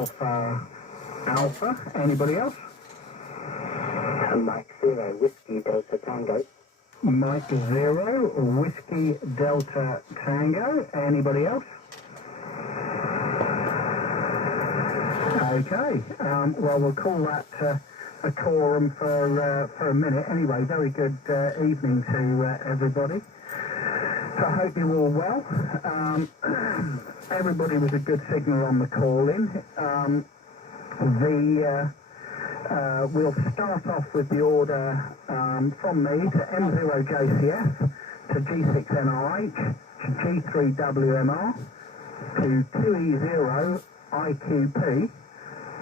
Alpha Alpha. Anybody else? Mike 0, Whiskey Delta Tango. Mike 0, Whiskey Delta Tango. Anybody else? Okay, well, we'll call that a quorum for a minute. Anyway, very good evening to everybody. So I hope you're all well. Everybody was a good signal on the call-in. We'll start off with the order from me to M0JCF, to G6NRH, to G3WMR, to 2E0IQP,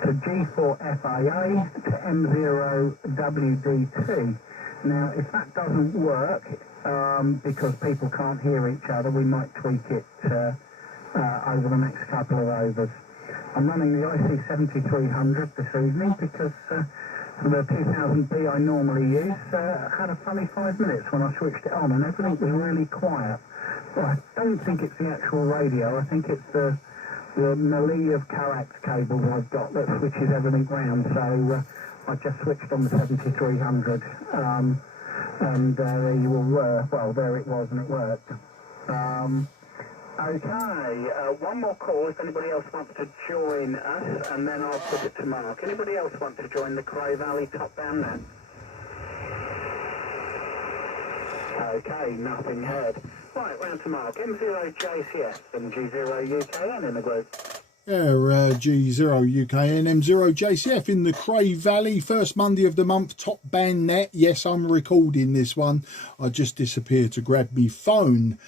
to G4FIA, to M0WDT. Now, if that doesn't work, because people can't hear each other, we might tweak it over the next couple of overs. I'm running the IC 7300 this evening because the 2000B I normally use had a funny 5 minutes when I switched it on and everything was really quiet. Well, I don't think it's the actual radio, I think it's the melee of coax cables I've got that switches everything round, so I just switched on the 7300 and there you all were. Well, there it was and it worked. Okay, one more call if anybody else wants to join us, and then I'll put it to Mark. Anybody else want to join the Cray Valley top band then? Okay, nothing heard. Right, round to Mark. M0JCS and G0UKN in the group. G0 UKN, M0 JCF in the Cray Valley, first Monday of the month, top band net. Yes, I'm recording this one. I just disappeared to grab me phone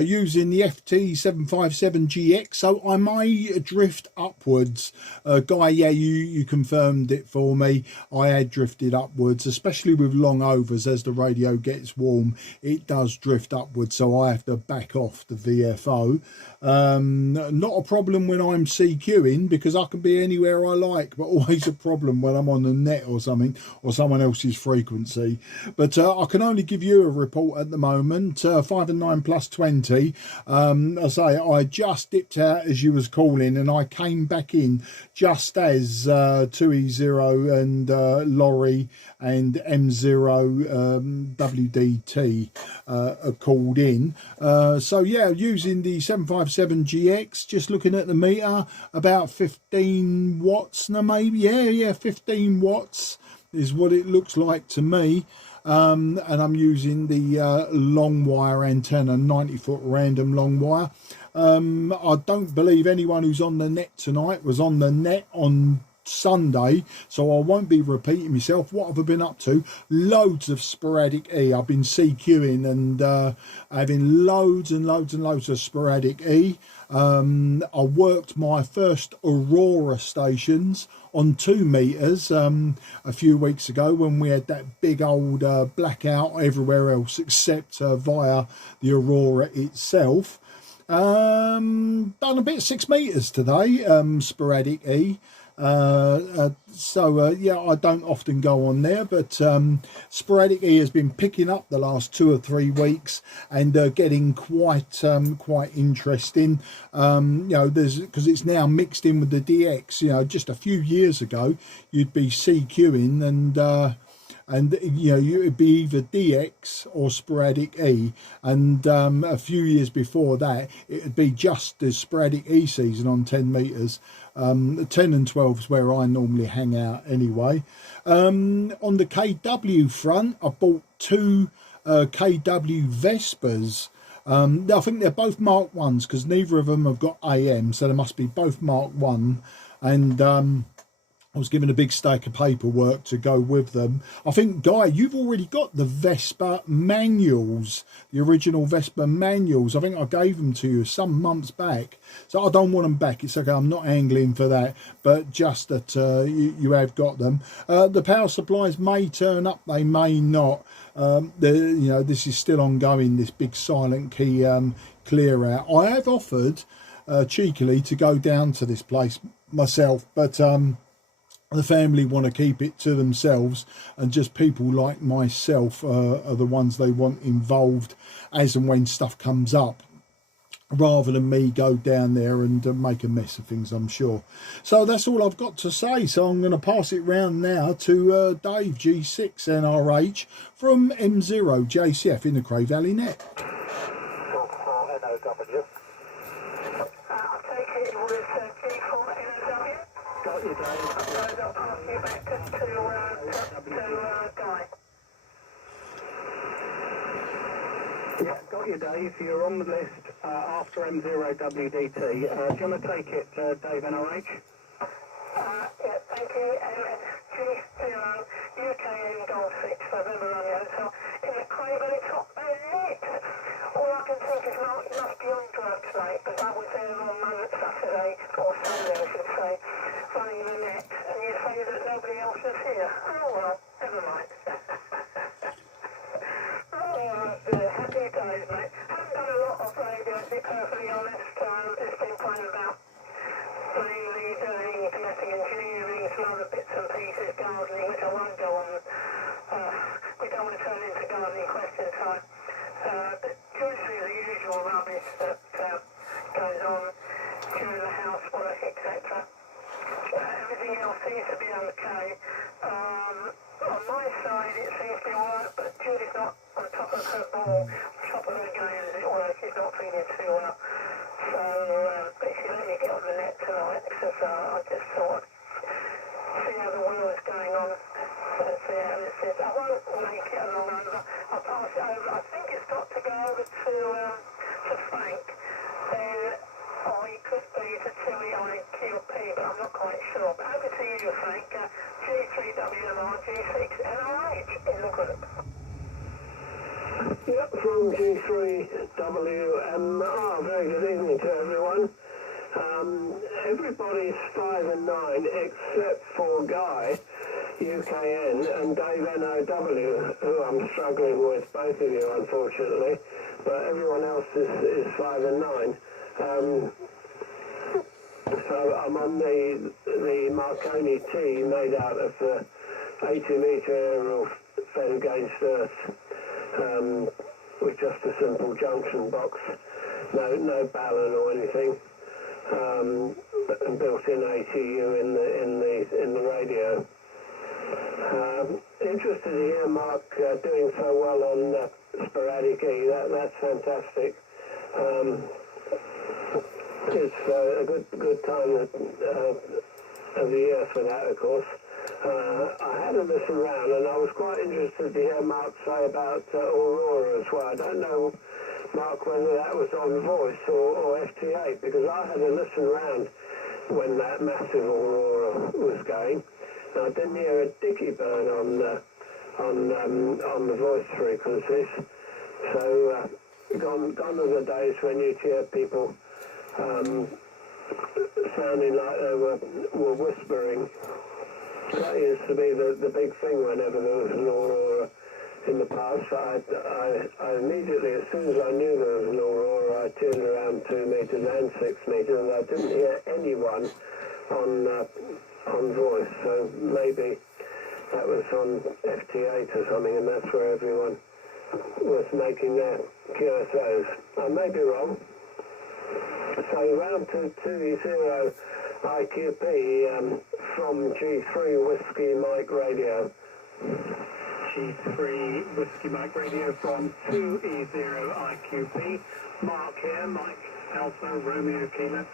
using the FT757GX, so I may drift upwards. Guy, yeah, you confirmed it for me. I had drifted upwards, especially with long overs. As the radio gets warm, it does drift upwards, so I have to back off the VFO. Not a problem when I'm CQing because I can be anywhere I like, but always a problem when I'm on the net or something, or someone else's frequency. But I can only give you a report at the moment, 5 and 9 plus 20. I say I just dipped out as you was calling and I came back in just as 2E0 and Lorry and M0 WDT called in. So yeah, using the 757GX, just looking at the meter, about 15 watts now maybe. Yeah, 15 watts is what it looks like to me. And I'm using the long wire antenna, 90-foot random long wire. I don't believe anyone who's on the net tonight was on the net on Sunday, so I won't be repeating myself. What have I been up to? Loads of sporadic E. I've been CQing and having loads and loads of sporadic E. I worked my first Aurora stations on 2 meters a few weeks ago when we had that big old blackout everywhere else except via the Aurora itself. Done a bit 6 meters today, sporadic E. Yeah, I don't often go on there, but sporadic E has been picking up the last 2 or 3 weeks and getting quite interesting. You know, because it's now mixed in with the DX. You know, just a few years ago you'd be CQing and you know, it'd be either DX or sporadic E, and a few years before that it'd be just the sporadic E season on 10 meters. 10 and 12 is where I normally hang out anyway. On the KW front, I bought 2 KW Vespers. I think they're both Mark 1s because neither of them have got AM, so they must be both Mark 1. And I was given a big stack of paperwork to go with them. I think, Guy, you've already got the Vespa manuals, the original Vespa manuals. I think I gave them to you some months back. So I don't want them back. It's okay, I'm not angling for that, but just that you have got them. The power supplies may turn up, they may not. You know, this is still ongoing, this big silent key clear out. I have offered cheekily to go down to this place myself, but the family want to keep it to themselves, and just people like myself are the ones they want involved as and when stuff comes up. rather than me go down there and make a mess of things, I'm sure. So that's all I've got to say. So I'm going to pass it round now to Dave G6 NRH from M0 JCF in the Cray Valley net. I take it it was G4NOW. Got you, Dave. I'll pass you back to Guy. Yeah, got you, Dave. You're on the list after M0WDT. Do you want to take it, Dave NRH? Yeah, thank you. G0 UKN Gold 6 November Romeo. So in the Cray Valley top net. All I can think is Mark, you must be on drugs, mate, but that was there on Saturday, or Sunday, I should say, running the net, and you say that nobody else is here. Oh well, never mind. Happy days, mate. Haven't done a lot of radio, to be perfectly honest. Just been playing about mainly doing domestic engineering, some other bits and pieces, gardening, which I won't go on. We don't want to turn into gardening question time. But usually the usual rubbish that goes on during the housework, etc. Everything else seems to be okay. On my side, it seems to be alright, but Julie's not on top of her ball, top of her game, as it were. She's not feeling too well. So, but she let me get on the net tonight, because I just thought, see how the wheel is going on. See how this is. I won't make it a long over. I'll pass it over. I think it's got to go over to Frank. Then, or he could be to Tilly IQP, but I'm not quite sure. But over to you, Frank. G3WMR, G6NRH in the group. Yep, from G3WMR. Very good evening to everyone. Everybody's 5 and 9 except for Guy, UKN, and Dave NOW, who I'm struggling with, both of you, unfortunately. But everyone else is 5 and 9. So I'm on the Marconi T made out of 80-metre aerial fed against earth, with just a simple junction box, no ballon or anything, and built-in ATU in the radio. Interested to hear Mark doing so well on sporadic E. That's fantastic. It's a good time of the year for that, of course. I had a listen round, and I was quite interested to hear Mark say about Aurora as well. I don't know, Mark, whether that was on voice or FT8, because I had a listen round when that massive Aurora was going. And I didn't hear a dicky burn on the voice frequencies. So gone are the days when you'd hear people sounding like they were whispering. That used to be the big thing whenever there was an Aurora in the past. I immediately, as soon as I knew there was an Aurora, I turned around 2 metres and 6 metres, and I didn't hear anyone on voice. So maybe that was on FT8 or something, and that's where everyone was making their QSOs. I may be wrong. So round to 20 IQP from G3 Whiskey Mike Radio. G3 Whiskey Mike Radio from 2E0 IQP. Mark here, Mike Alpha, Romeo Kilo.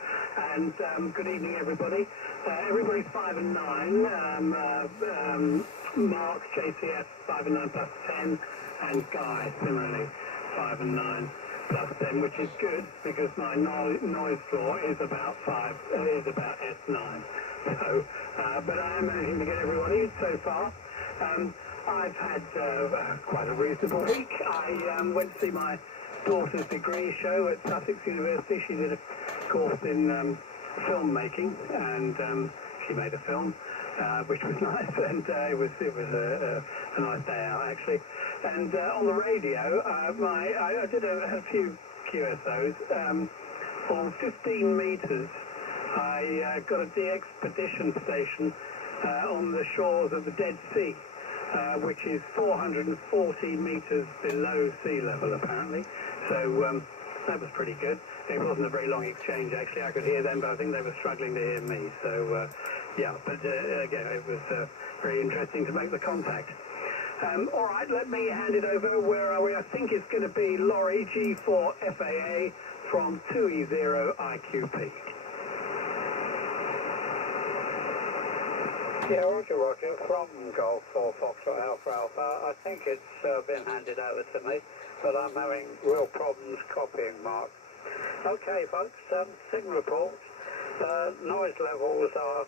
And good evening, everybody. Everybody's 5 and 9. Mark, JCF, 5 and 9 plus 10. And Guy, similarly, 5 and 9. Plus 10, which is good because my noise floor is about S9. So, but I am managing to get everyone in so far. I've had quite a reasonable week. I went to see my daughter's degree show at Sussex University. She did a course in filmmaking, and she made a film, which was nice, and it was a nice day out actually. And on the radio, I did a few QSOs. On 15 metres, I got a de-expedition station on the shores of the Dead Sea, which is 440 metres below sea level apparently. So that was pretty good. It wasn't a very long exchange, actually. I could hear them, but I think they were struggling to hear me. So, yeah, but again, it was very interesting to make the contact. All right, let me hand it over. Where are we? I think it's going to be Lorry G4 FAA from 2E0 IQP. Yeah, Roger, from Golf 4 Foxtrot Alpha Alpha. I think it's been handed over to me, but I'm having real problems copying, Mark. Okay, folks, signal reports. Noise levels are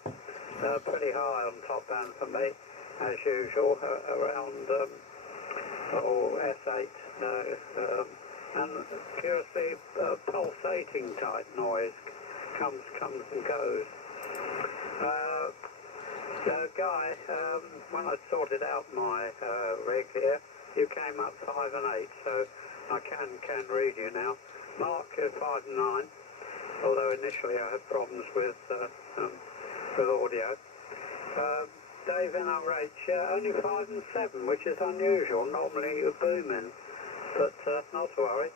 pretty high on top band for me, as usual, around S8, and curiously pulsating type noise comes and goes. Guy, when I sorted out my rig here, you came up 5 and 8, so I can read you now. Mark 5 and 9, although initially I had problems with audio. Dave NRH, only 5 and 7, which is unusual. Normally you're booming, but not to worry.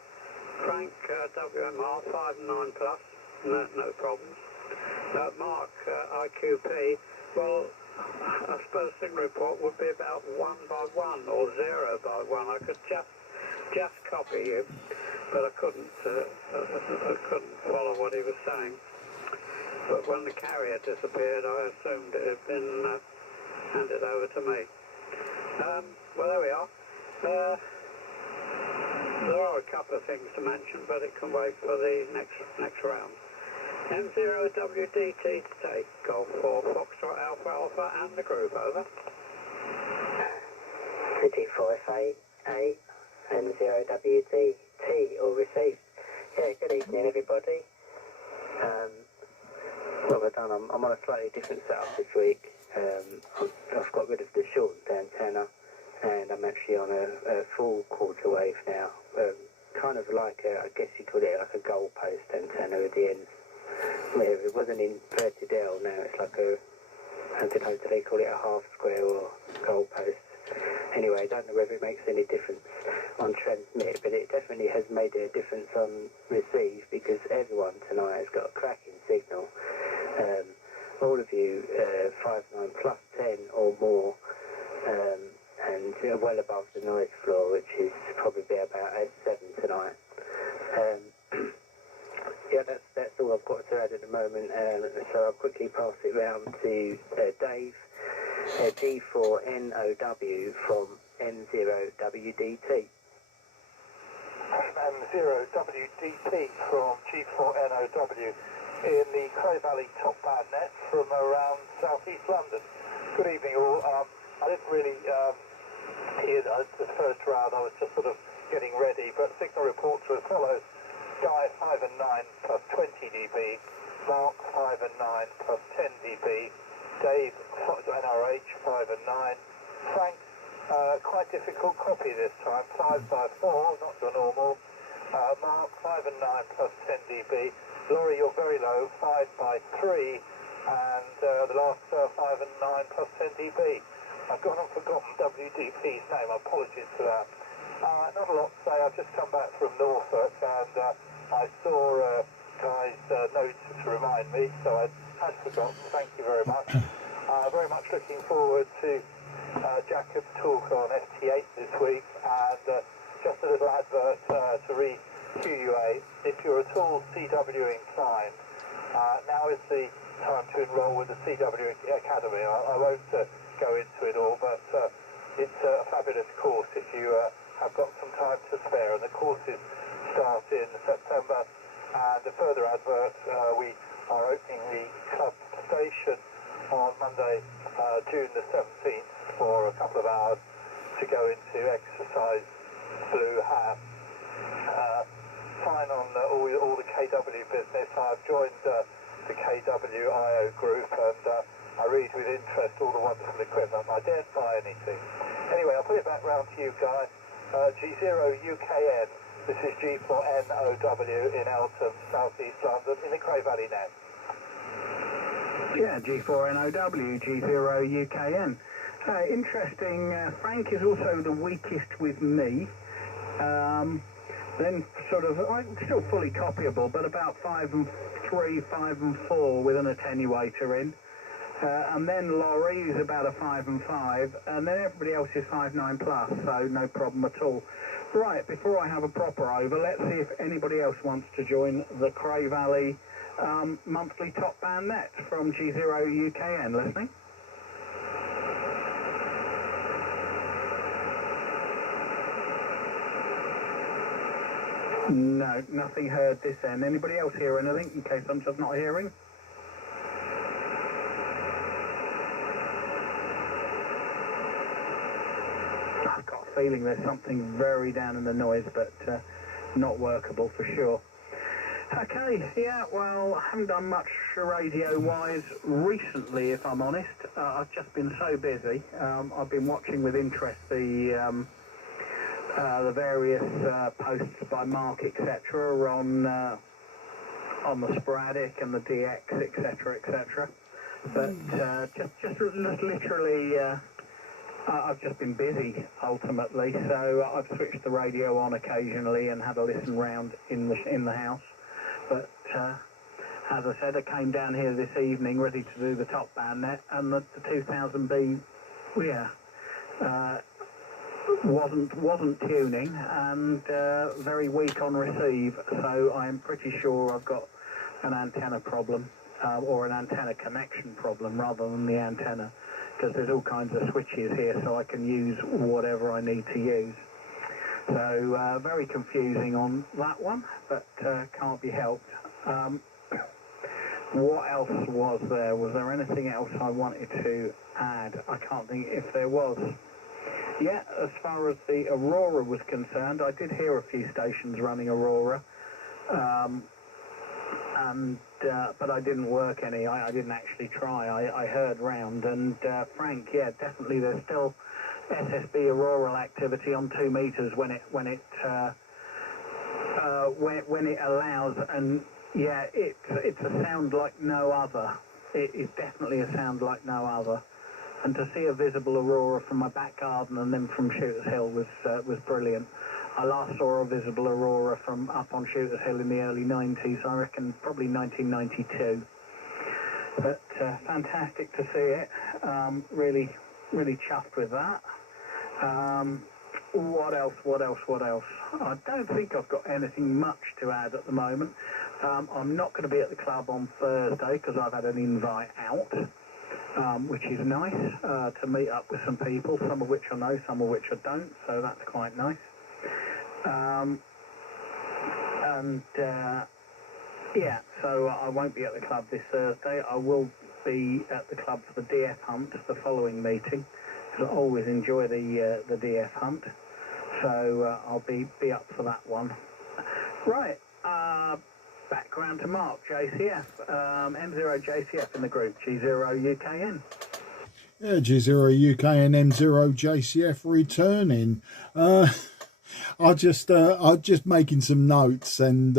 Frank WMR 5 and 9 plus, no problems. Mark IQP, well, I suppose signal report would be about 1 by 1 or 0 by 1. I could just copy you, but I couldn't follow what he was saying. But when the carrier disappeared, I assumed it had been handed over to me. Well, there we are. There are a couple of things to mention, but it can wait for the next round. M0WDT to take Golf 4 Foxtrot Alpha Alpha and the group, over. G4FA A M0WDT, all received. Yeah, good evening everybody. What have I done? I'm on a slightly different setup this week. I've got rid of the shortened antenna and I'm actually on a full quarter wave now. Kind of like I guess you call it like a goalpost antenna at the end. Where it was an inverted L, now it's like I don't know, do they call it a half square or goalpost? Anyway, I don't know whether it makes any difference on transmit, but it definitely has made a difference on receive because everyone tonight has got a cracking signal. All of you 5.9 plus 10 or more, and well above the noise floor, which is probably about 8.7 tonight. Yeah, that's all I've got to add at the moment, so I'll quickly pass it round to Dave, G4NOW from M0WDT. M0WDT from G4NOW in the Cray Valley top band net from around southeast London. Good evening all. I didn't really hear the first round, I was just sort of getting ready, but signal reports were as follows. Guy 5 and 9 plus 20 dB, Mark 5 and 9 plus 10 dB, Dave NRH 5 and 9, Frank, quite difficult copy this time, 5 by 4, not your normal, Mark 5 and 9 plus 10 dB, Laurie you're very low, 5 by 3, and the last 5 and 9 plus 10 dB. I've gone and forgotten WDP's name, apologies for that. Not a lot to say, I've just come back from Norfolk and I saw Guy's notes to remind me, so I had forgotten. Thank you very much. Very much looking forward to Jacob's talk on FT8 this week, and just a little advert to re-QUA. If you're at all CW inclined, now is the time to enrol with the CW Academy. I won't go into it all, but it's a fabulous course if you have got some time to spare, and the courses start in September. And a further advert, we are opening the club station on Monday, June the 17th for a couple of hours to go into exercise blue hat. Fine on all the KW business. I've joined the KWIO group and I read with interest all the wonderful equipment. I daren't buy anything. Anyway, I'll put it back round to you guys. G0UKN, this is G4NOW in Eltham, southeast London, in the Cray Valley net. Yeah, G4NOW, G0UKN. Interesting, Frank is also the weakest with me. then sort of still fully copyable, but about 5 and 3, 5 and 4 with an attenuator in. And then lorry is about a 5 and 5, and then everybody else is 5.9 plus, so no problem at all. Right, before I have a proper over, let's see if anybody else wants to join the Cray Valley monthly top band net from G0 UKN. Listening. No, nothing heard this end. Anybody else hear anything in case I'm just not hearing? I've got a feeling there's something very down in the noise, but not workable for sure. Okay, yeah, well, I haven't done much radio-wise recently, if I'm honest. I've just been so busy. I've been watching with interest the various posts by Mark, etc., on the sporadic and the DX, etc., etc. But just literally, I've just been busy ultimately. So I've switched the radio on occasionally and had a listen round in the house. But as I said, I came down here this evening ready to do the top band net, and the 2000B, yeah. Wasn't tuning, and very weak on receive, so I'm pretty sure I've got an antenna problem, or an antenna connection problem rather than the antenna, because there's all kinds of switches here, so I can use whatever I need to use. So very confusing on that one, but can't be helped. What else was there? Was there anything else I wanted to add? I can't think if there was. Yeah, as far as the Aurora was concerned, I did hear a few stations running Aurora, but I didn't work any. I didn't actually try. I heard round, and Frank, yeah, definitely there's still SSB auroral activity on 2 meters when it allows, and yeah, it's a sound like no other. It is definitely a sound like no other. And to see a visible aurora from my back garden and then from Shooters Hill was brilliant. I last saw a visible aurora from up on Shooters Hill in the early 90s, I reckon probably 1992. But fantastic to see it. Really chuffed with that. What else? I don't think I've got anything much to add at the moment. I'm not going to be at the club on Thursday because I've had an invite out. Which is nice, to meet up with some people, some of which I know, some of which I don't, so that's quite nice. Yeah, so I won't be at the club this Thursday. I will be at the club for the DF hunt, the following meeting, because I always enjoy the DF hunt, so I'll be up for that one. Right, background to Mark, JCF, M0 JCF in the group, G0 UKN. Yeah, G0 UKN, M0 JCF returning. I'm just making some notes, and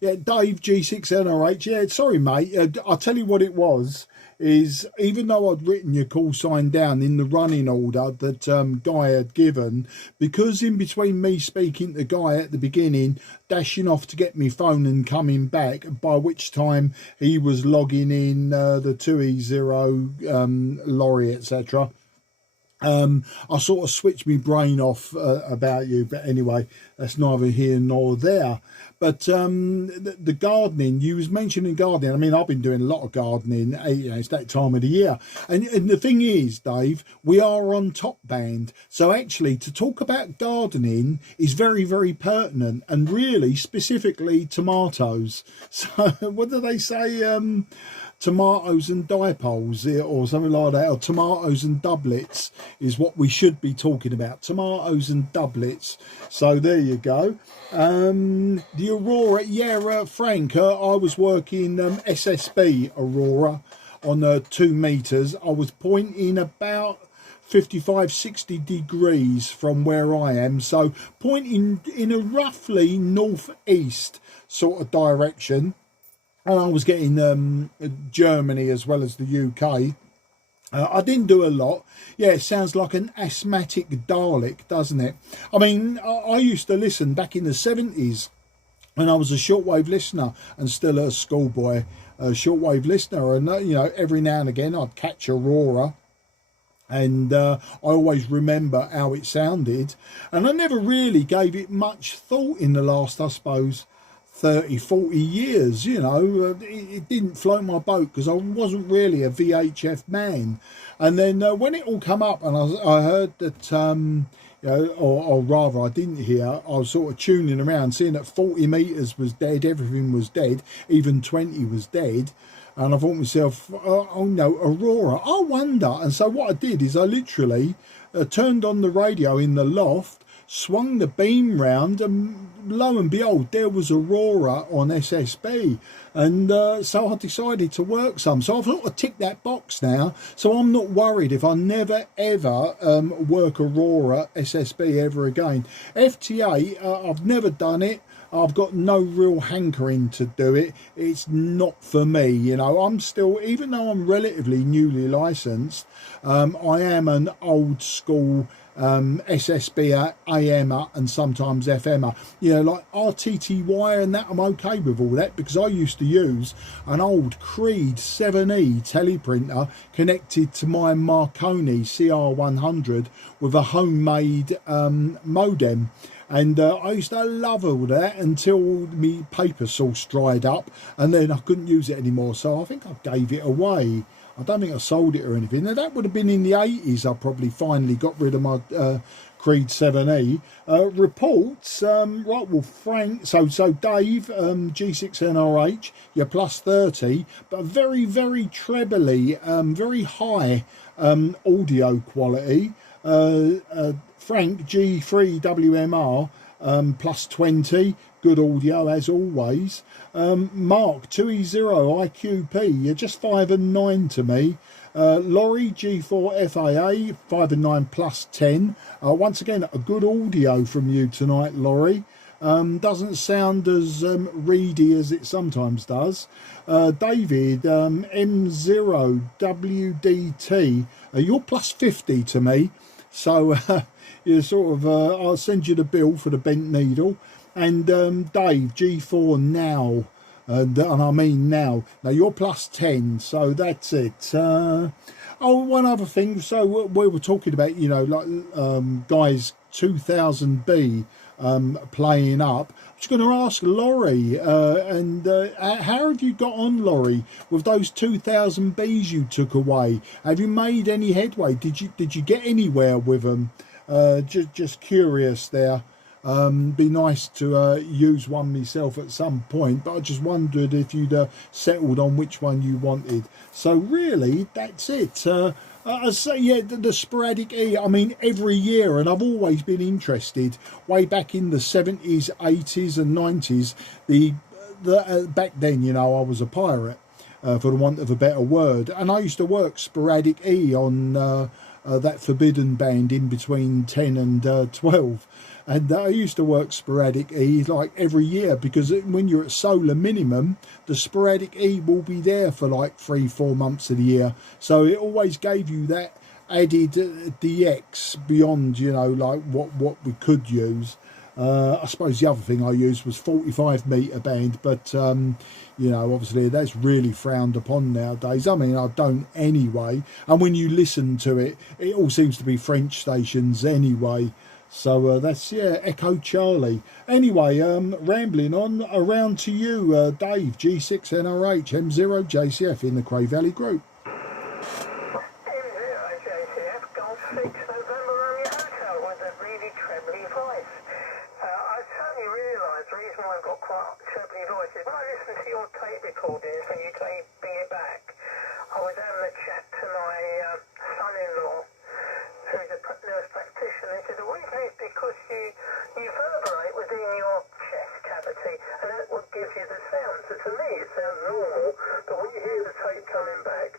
yeah, Dave G6NRH. Yeah, sorry, mate. I'll tell you what it was. Is even though I'd written your call sign down in the running order that Guy had given, because in between me speaking to Guy at the beginning, dashing off to get me phone and coming back, by which time he was logging in the 2E0 lorry, etc. I sort of switched my brain off about you, but anyway, that's neither here nor there. But the gardening, you was mentioning gardening. I mean, I've been doing a lot of gardening. You know, it's that time of the year. And the thing is, Dave, we are on top band. So actually, to talk about gardening is very, very pertinent, and really specifically tomatoes. So what do they say? Tomatoes and dipoles or something like that, or tomatoes and doublets is what we should be talking about. Tomatoes and doublets. So there you go. The Aurora, yeah, Frank, I was working SSB Aurora on 2 meters. I was pointing about 55-60 degrees from where I am, so pointing in a roughly northeast sort of direction. And I was getting Germany as well as the UK. I didn't do a lot. Yeah, it sounds like an asthmatic Dalek, doesn't it? I mean, I used to listen back in the 70s when I was a shortwave listener and still a schoolboy shortwave listener. And, you know, every now and again I'd catch Aurora. And I always remember how it sounded. And I never really gave it much thought in the last, I suppose, 30, 40 years, you know. It didn't float my boat because I wasn't really a VHF man. And then when it all come up and I heard that, you know, or rather I didn't hear, I was sort of tuning around, seeing that 40 metres was dead, everything was dead, even 20 was dead. And I thought to myself, oh no, Aurora, I wonder. And so what I did is I literally turned on the radio in the loft, swung the beam round, and lo and behold, there was Aurora on SSB. And so I decided to work some. So I've sort of ticked that box now. So I'm not worried if I never ever work Aurora SSB ever again. FTA, I've never done it. I've got no real hankering to do it. It's not for me, you know. I'm still, even though I'm relatively newly licensed, I am an old school SSB AMer and sometimes FMer. You know, like RTTY and that, I'm okay with all that because I used to use an old Cray 7E teleprinter connected to my Marconi CR100 with a homemade modem. And I used to love all that until my paper source dried up and then I couldn't use it anymore. So I think I gave it away. I don't think I sold it or anything. Now that would have been in the 80s. I probably finally got rid of my Creed 7E. Reports, right, well, Frank, so Dave, G6NRH, you're plus 30, but very, very trebly, very high audio quality. Frank G3WMR plus 20, good audio as always. Mark 2E0 IQP, you're just 5 and 9 to me. Laurie G4 FAA 5 and 9 plus 10. Once again, a good audio from you tonight, Laurie. Doesn't sound as reedy as it sometimes does. David M0 WDT, you're plus 50 to me. So you sort of, I'll send you the bill for the bent needle. And Dave, G4 now, and I mean now. Now you're plus 10, so that's it. Oh, one other thing. So we were talking about, you know, like guys 2000B playing up. I was going to ask Laurie, how have you got on, Laurie, with those 2000Bs you took away? Have you made any headway? Did you get anywhere with them? Just curious there. Be nice to use one myself at some point, but I just wondered if you'd settled on which one you wanted. So really, that's it. I say, yeah, the sporadic E, I mean, every year, and I've always been interested, way back in the 70s, 80s and 90s, back then, you know, I was a pirate, for the want of a better word, and I used to work sporadic E on that forbidden band in between 10 and 12. And I used to work sporadic E like every year because when you're at solar minimum, the sporadic E will be there for like 3-4 months of the year. So it always gave you that added DX beyond, you know, like what we could use. I suppose the other thing I used was 45 metre band, but you know, obviously that's really frowned upon nowadays. I mean, I don't anyway. And when you listen to it, it all seems to be French stations anyway. So that's, yeah, Echo Charlie. Anyway, rambling on, around to you, Dave, G6NRH, M0 JCF in the Cray Valley group. M0 JCF, Golf 6 November Romeo Hotel with a really trebly voice. I suddenly realised the reason why I've got quite trebly voice is when I listen to your tape recordings when you bring it back, I was having a chat to my son-in-law, who's a nurse practitioner. He said the reason is because you reverberate within your chest cavity, and that's what gives you the sound. So to me it sounds normal, but when you hear the tape coming back,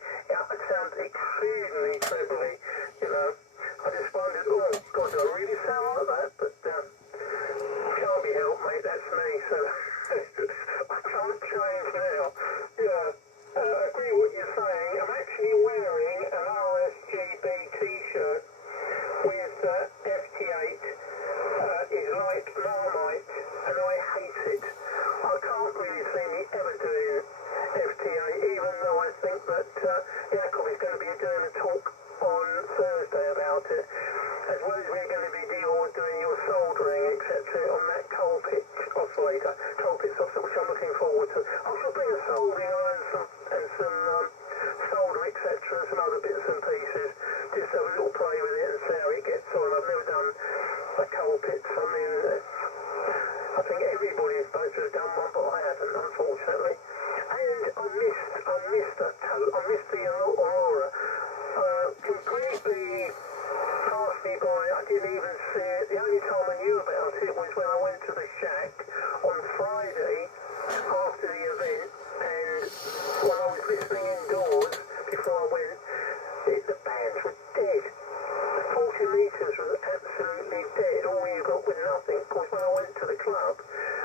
dead, all you got with nothing. Of course, when I went to the club,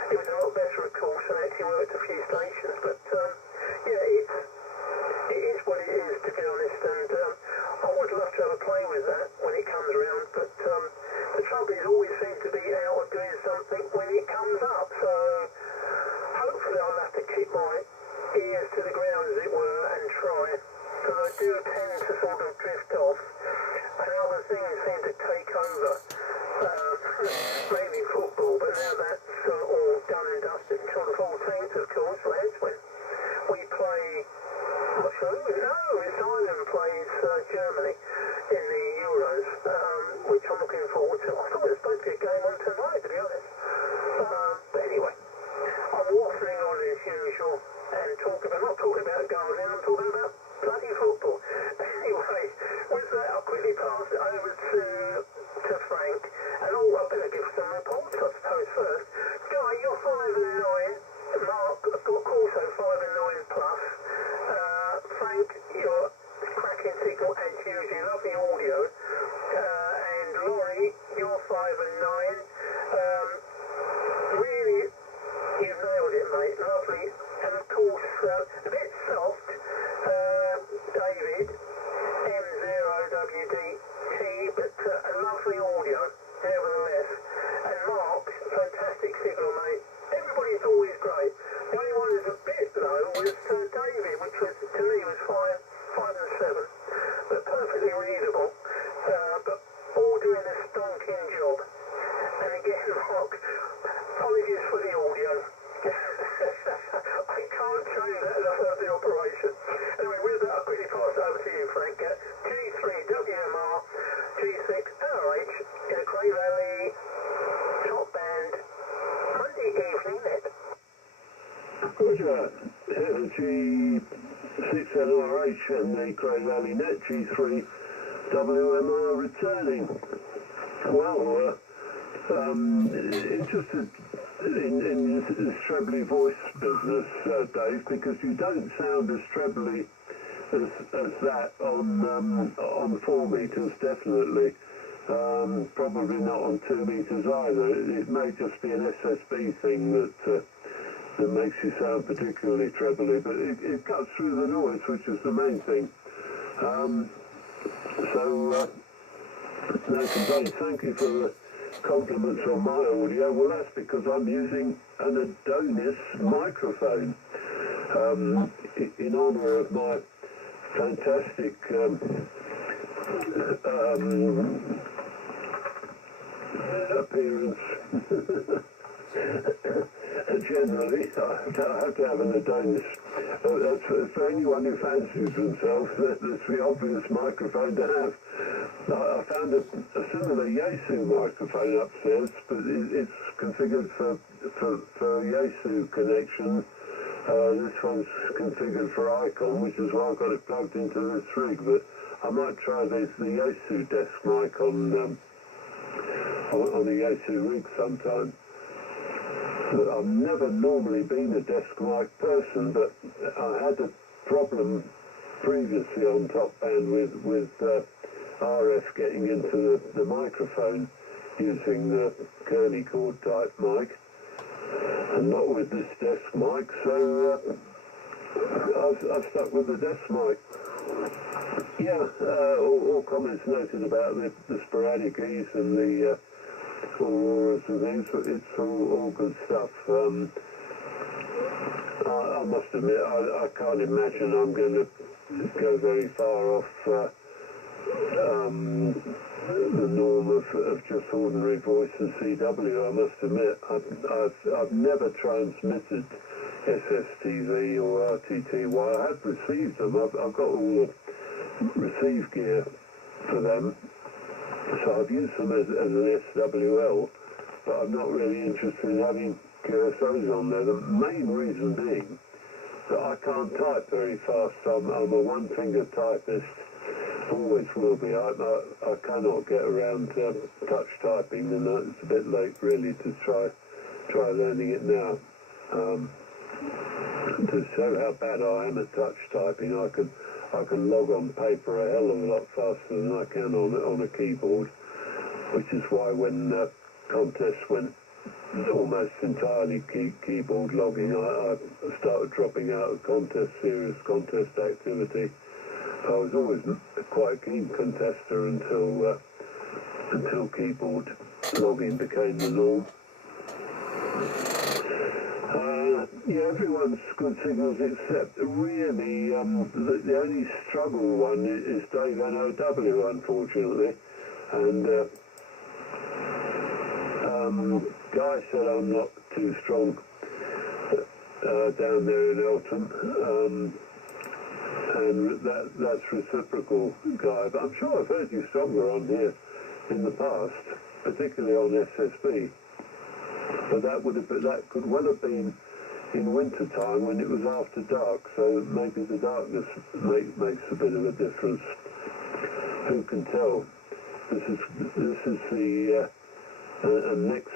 it was a lot better, of course, and actually worked a few stations. But yeah, it is what it is, to be honest. And I would love to have a play with that when it comes around. But the trouble is, always seem to be out of doing something when it comes up. So hopefully, I'll have to keep my ears to the ground, as it were, and try. Because I do tend to sort of drift off, and other things seem to take over. Mainly football, but now that's all done and dusted until the 14th, of course. So that's when we play. Not sure. No, it's Ireland plays Germany in the Euros, which I'm looking forward to. I thought it was supposed to be a game on tonight, to be honest. But anyway, I'm waffling on as usual and not talking about gardening. I'm talking about bloody football. Anyway, with that, I'll quickly pass it over to Frank. And I better give some reports, I suppose, first. Guy, you're 5 and 9. Mark, I've got also 5 and 9 plus. Frank, you're cracking signal as usual. Lovely audio. And Laurie, you're 5 and 9. Really, you've nailed it, mate. Lovely. And of course, a bit soft. David, M0WDT, but a lovely audio, nevertheless. And Mark, fantastic signal, mate. Everybody's always great. The only one who's a bit low was David, which was, to me, was 5 and 7, but perfectly readable. But all doing a stonking job. And again, Mark, apologies for the audio. I can't change that as I've the operation. Anyway, with that, I'll quickly pass over to you, Frank. G3WMR, G6LH in the Cray Valley top band Monday evening net. Roger. G6LRH and the Cray Valley net, G3WMR returning. Well, interested in this trebly voice business, Dave, because you don't sound as trebly as that on 4 meters, definitely. Probably not on 2 meters either. It may just be an SSB thing that makes you sound particularly trebly, but it cuts through the noise, which is the main thing. So, no complaints. Thank you for the compliments on my audio. Well, that's because I'm using an Adonis microphone in honour of my fantastic appearance. Generally, I have to have an Adonis. For anyone who fancies themselves, that's the obvious microphone to have. I found a similar Yaesu microphone upstairs, but it's configured for Yaesu connection. This one's configured for Icon, which is why I've got it plugged into this rig. But I might try the Yaesu desk mic on a Yaesu rig sometime. I've never normally been a desk mic person, but I had a problem previously on top band with RF getting into the microphone using the curly cord type mic, and not with this desk mic, so I've stuck with the desk mic. Yeah, all comments noted about the sporadic ease and the auroras and things, it's all good stuff. I must admit, I can't imagine I'm going to go very far off the norm of just ordinary voice and CW. I must admit, I've never transmitted SSTV or RTTY. I have received them. I've got all the receive gear for them. So I've used them as an SWL, but I'm not really interested in having QSOs on there. The main reason being that I can't type very fast. I'm a one-finger typist, always will be. I cannot get around touch typing, and it's a bit late really to try learning it now. To show how bad I am at touch typing, I can log on paper a hell of a lot faster than I can on a keyboard. which is why when contests went almost entirely keyboard logging, I started dropping out of serious contest activity. I was always quite a keen contester until keyboard logging became the norm. Yeah, everyone's good signals except really the only struggle one is Dave NOW, unfortunately. And Guy said I'm not too strong down there in Elton, and that's reciprocal, Guy. But I'm sure I've heard you stronger on here in the past, particularly on SSB. But that could well have been in winter time when it was after dark, so maybe the darkness makes a bit of a difference. Who can tell? This is the next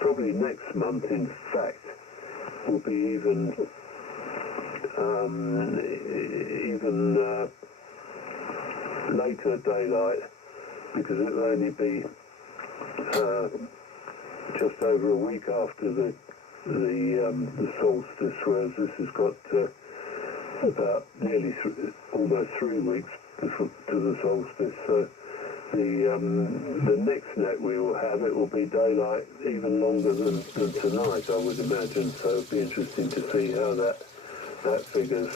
probably next month, in fact, will be even later daylight, because it will only be just over a week after the solstice, whereas this has got about nearly almost 3 weeks to the solstice. So the next net we will have, it will be daylight even longer than tonight, I would imagine. So it'll be interesting to see how that figures.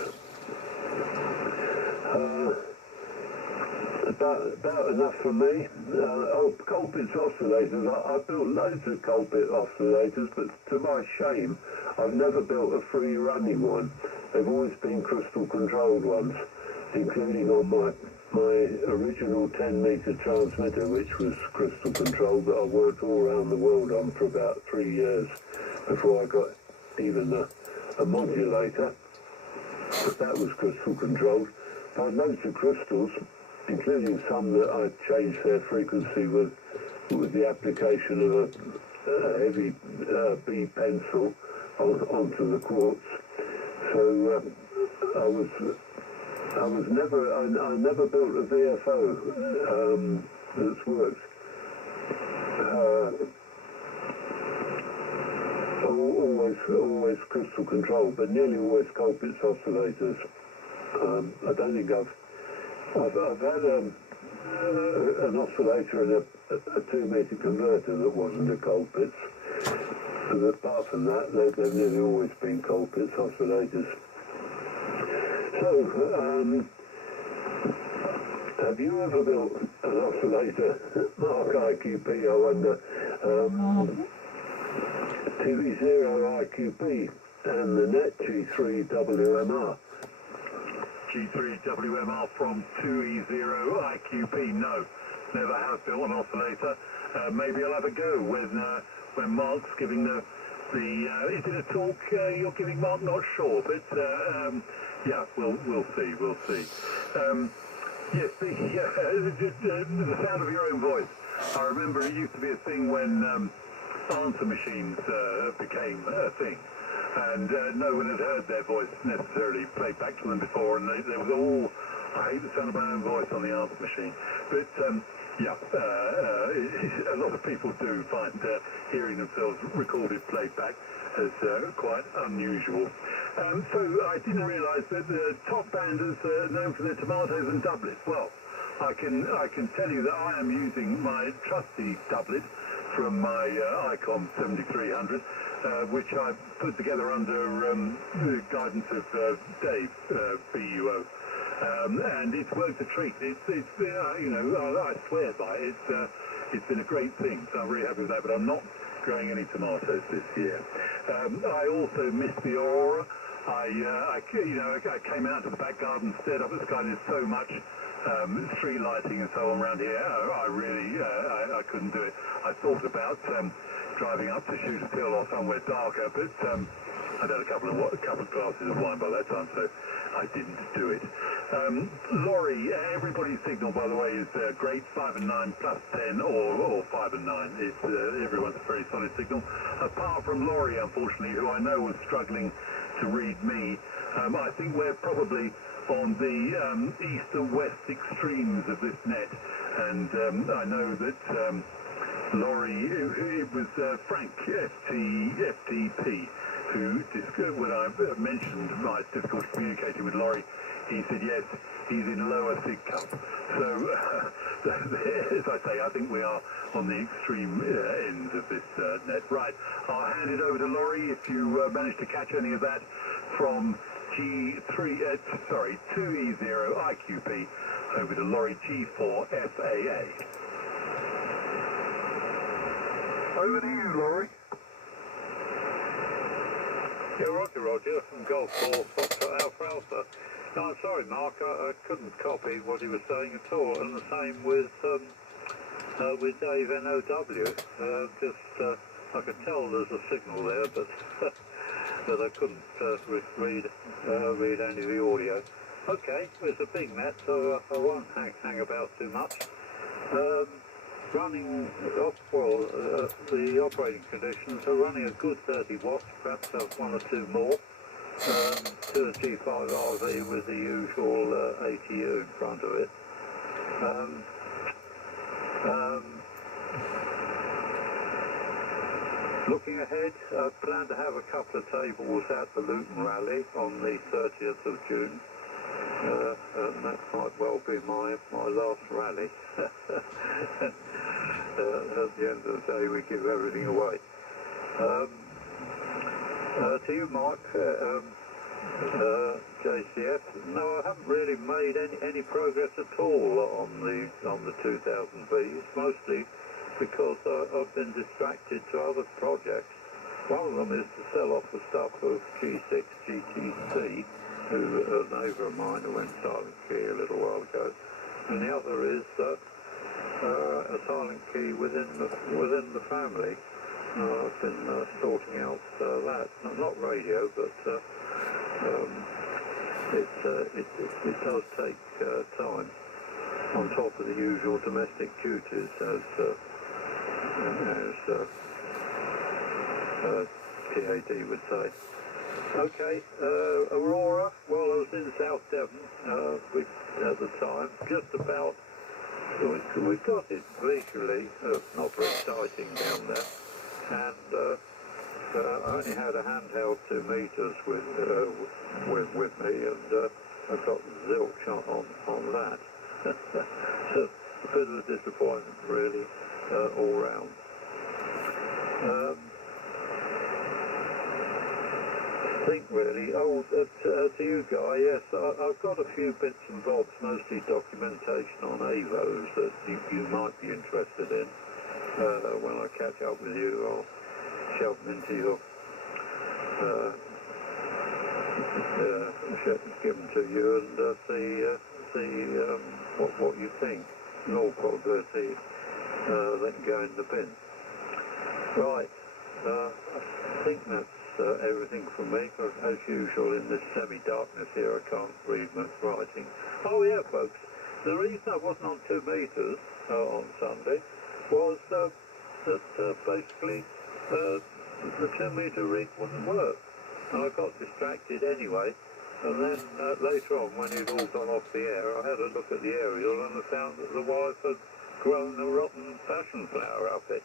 About enough for me. Colpitts oscillators. I built loads of Colpitts oscillators, but to my shame, I've never built a free running one. They've always been crystal controlled ones, including on my original 10-meter transmitter, which was crystal controlled, that I worked all around the world on for about 3 years before I got even a modulator. But that was crystal controlled. I had loads of crystals, including some that I changed their frequency with the application of a heavy B pencil onto the quartz. So I never built a VFO that's worked. Always crystal controlled, but nearly always Colpitts oscillators. I don't think I've had an oscillator and a 2-meter converter that wasn't a Colpitts. But apart from that, they've nearly always been Colpitts oscillators. So, have you ever built an oscillator, Mark IQP, I wonder? TV0 IQP and the net G3WMR. G3WMR from 2E0 IQP, no, never have built an oscillator. Maybe I'll have a go when Mark's giving the is it a talk you're giving, Mark? Not sure, but yeah, we'll see. Yes, the sound of your own voice. I remember it used to be a thing when answer machines became a thing. And no one had heard their voice necessarily played back to them before, and there was all, I hate the sound of my own voice on the answer machine. But yeah, a lot of people do find hearing themselves recorded played back as quite unusual. So I didn't realise that the top banders are known for their tomatoes and doublets. Well, I can tell you that I am using my trusty doublet from my Icon 7300, which I put together under the guidance of Dave, BUO. And it's worked a treat. It's you know, I swear by it. It's been a great thing, so I'm really happy with that, but I'm not growing any tomatoes this year. I also missed the Aurora. I came out to the back garden, stared up at the sky. There's so much street lighting and so on around here. I really I couldn't do it. I thought about driving up to Shooters Hill or somewhere darker, but I'd had a couple of glasses of wine by that time, so I didn't do it. Laurie, everybody's signal, by the way, is great. 5 and 9 plus 10 or 5 and 9. It's everyone's a very solid signal. Apart from Laurie, unfortunately, who I know was struggling to read me. I think we're probably on the east and west extremes of this net, and I know that Laurie, it was Frank FTP who, when I mentioned my difficulty communicating with Laurie, he said yes, he's in lower sig cup. So, as I say, I think we are on the extreme end of this net. Right, I'll hand it over to Laurie if you managed to catch any of that from G3, 2E0 IQP over to Laurie G4 FAA. Over to you, Laurie. Yeah, Roger, from Golf 4, Foxtrot Alpha Alpha. No, I'm sorry, Mark, I couldn't copy what he was saying at all, and the same with Dave NOW. I could tell there's a signal there, but but I couldn't read any of the audio. Okay, it's a big net, so I won't hang about too much. Running off, the operating conditions are running a good 30 watts, perhaps one or two more. To a G5RV with the usual ATU in front of it. Looking ahead, I plan to have a couple of tables at the Luton Rally on the 30th of June. And that might well be my last rally. At the end of the day, we give everything away. To you, Mark, JCF. No, I haven't really made any progress at all on the 2000Bs, mostly because I've been distracted to other projects. One of them is to sell off the stuff of G6 GTC, who a neighbour of mine who went silent key a little while ago, and the other is a silent key within the family. I've been sorting out that, not radio, but it does take time on top of the usual domestic duties, as TAD would say. Okay, Aurora. Well, I was in South Devon at the time, just about. We got it visually, not very exciting down there. And I only had a handheld 2 meters with me, and I got zilch on that. So a bit of a disappointment, really, all round. I think really, to you, Guy, yes, I've got a few bits and bobs, mostly documentation on AVOs that you might be interested in. When I catch up with you, I'll shove them into your, give them to you and see what you think. In all probability, they can go in the bin. Right, I think that's everything from me. As usual, in this semi-darkness here, I can't read much writing. Oh yeah, folks, the reason I wasn't on 2 meters on Sunday was that basically the 2 meter rig wouldn't work, and I got distracted anyway. And then later on, when you'd all gone off the air, I had a look at the aerial and I found that the wife had grown a rotten passion flower up it.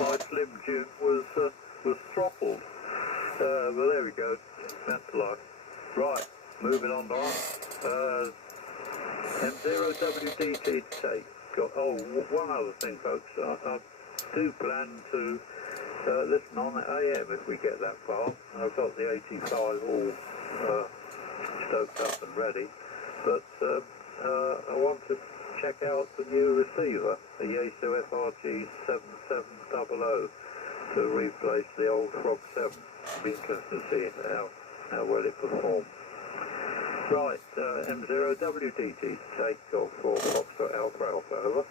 My slim Duke was throttled. But there we go. That's life. Right, moving on now. M0WDT to take. One other thing, folks. I do plan to listen on at AM if we get that far. I've got the 85 all stoked up and ready, but I want to check out the new receiver, the Yaesu FRG 7700, to replace the old Frog 7. Be interested to see how well it performs. Right, M0WDT to take off for Foxtrot Alpha Alpha, over.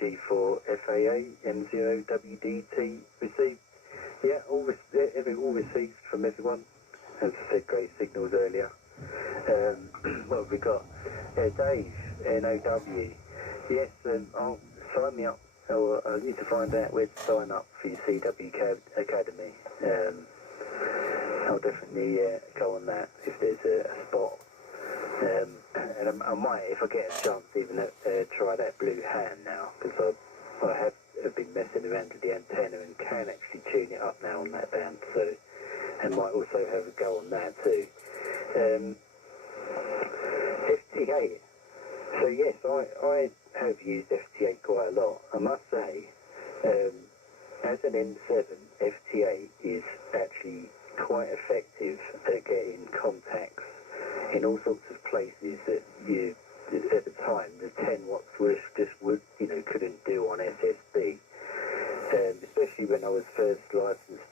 G4 FAA, M0WDT received. Yeah, all received from everyone. As I said, great signals earlier. What have we got? Dave, NOW. Yes, sign me up. I need to find out where to sign up for your CW Academy. I'll definitely go on that if there's a spot. And I might, if I get a chance, even try that blue hand now, because I have been messing around with the antenna and can actually tune it up now on that band, so, and might also have a go on that too. FT8. So yes, I have used FT8 quite a lot. I must say, as an M7, FT8 is actually quite effective at getting contacts in all sorts of places that you, at the time, the 10 watts couldn't do on SSB. Especially when I was first licensed,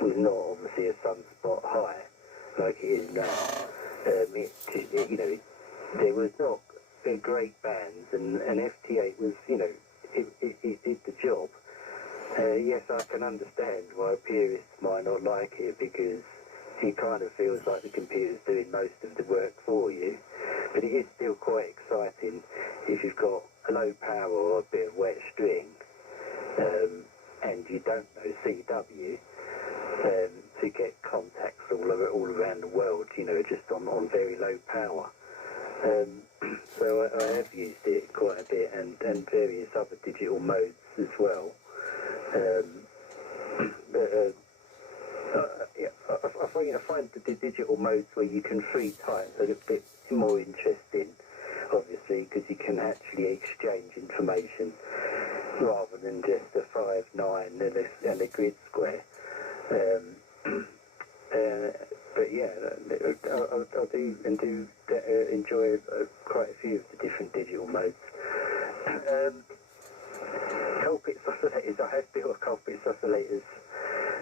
was not obviously a sunspot high like it is now. There was not great bands, and FT8 was, it did the job. Yes, I can understand why purists might not like it, because it kind of feels like the computer's doing most of the work for you, but it is still quite exciting if you've got a low power or a bit of wet string, and you don't know CW, to get contacts all around the world, just on very low power. So I have used it quite a bit, and various other digital modes as well. I find the digital modes where you can free type a bit more interesting, obviously, because you can actually exchange information rather than just a 5, 9 and a grid square. But yeah, I do enjoy quite a few of the different digital modes. Colpitts oscillators, I have built Colpitts oscillators.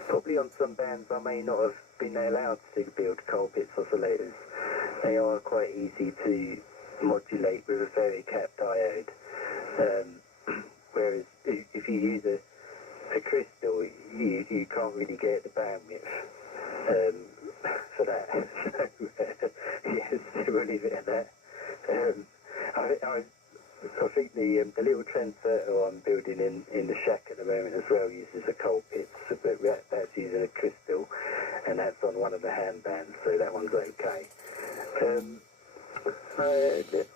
Probably on some bands I may not have been allowed to build Colpitts oscillators. They are quite easy to modulate with a varicap diode. Whereas if you use a crystal, you can't really get the bandwidth for that. So, yes, we'll leave it at that. I think the little transverter I'm building in the shack at the moment as well uses a Colpitts, but that's using a crystal, and that's on one of the hand bands, so that one's okay.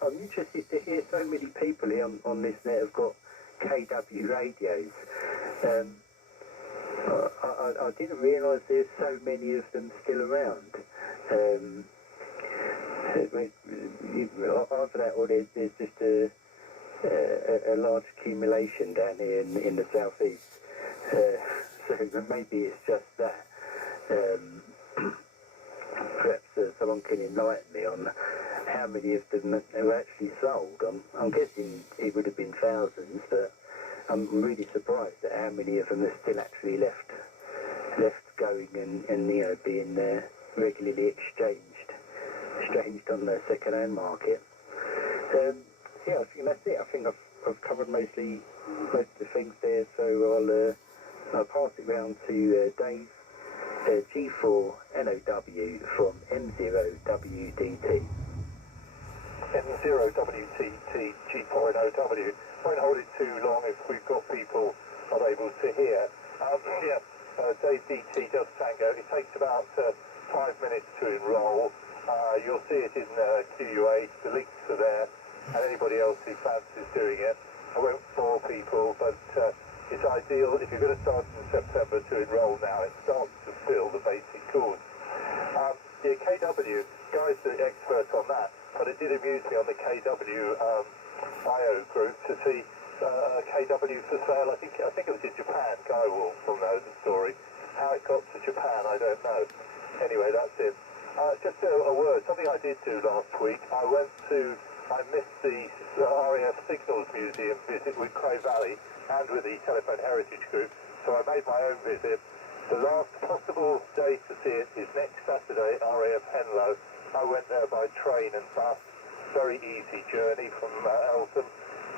I'm interested to hear so many people here on this net have got KW radios. I didn't realise there's so many of them still around. After that, or there's just a large accumulation down here in the southeast. So maybe it's just that. Perhaps someone can enlighten me on how many of them are actually sold. I'm guessing it would have been thousands, but I'm really surprised at how many of them are still actually left going and being regularly exchanged on the second-hand market. Yeah, I think that's it. I think I've covered most of the things there, so I'll pass it round to Dave, G4 NOW from M0WDT. M0WTT G4 NOW. Won't hold it too long if we've got people not able to hear. Dave DT does Tango. It takes about 5 minutes to enrol. You'll see it in QUA. The links are there, and anybody else who fancies doing it. I won't bore people, but it's ideal if you're going to start in September to enrol now. It starts to fill the basic course. The KW, guys are experts on that, but it did amuse me on the KW IO group to see KW for sale. I think it was in Japan. Guy will know the story. How it got to Japan, I don't know. Anyway, that's it. Just a word, something I did do last week. I missed the RAF Signals Museum visit with Cray Valley and with the Telephone Heritage Group, so I made my own visit. The last possible day to see it is next Saturday, RAF Henlow. I went there by train and bus. Very easy journey from Eltham,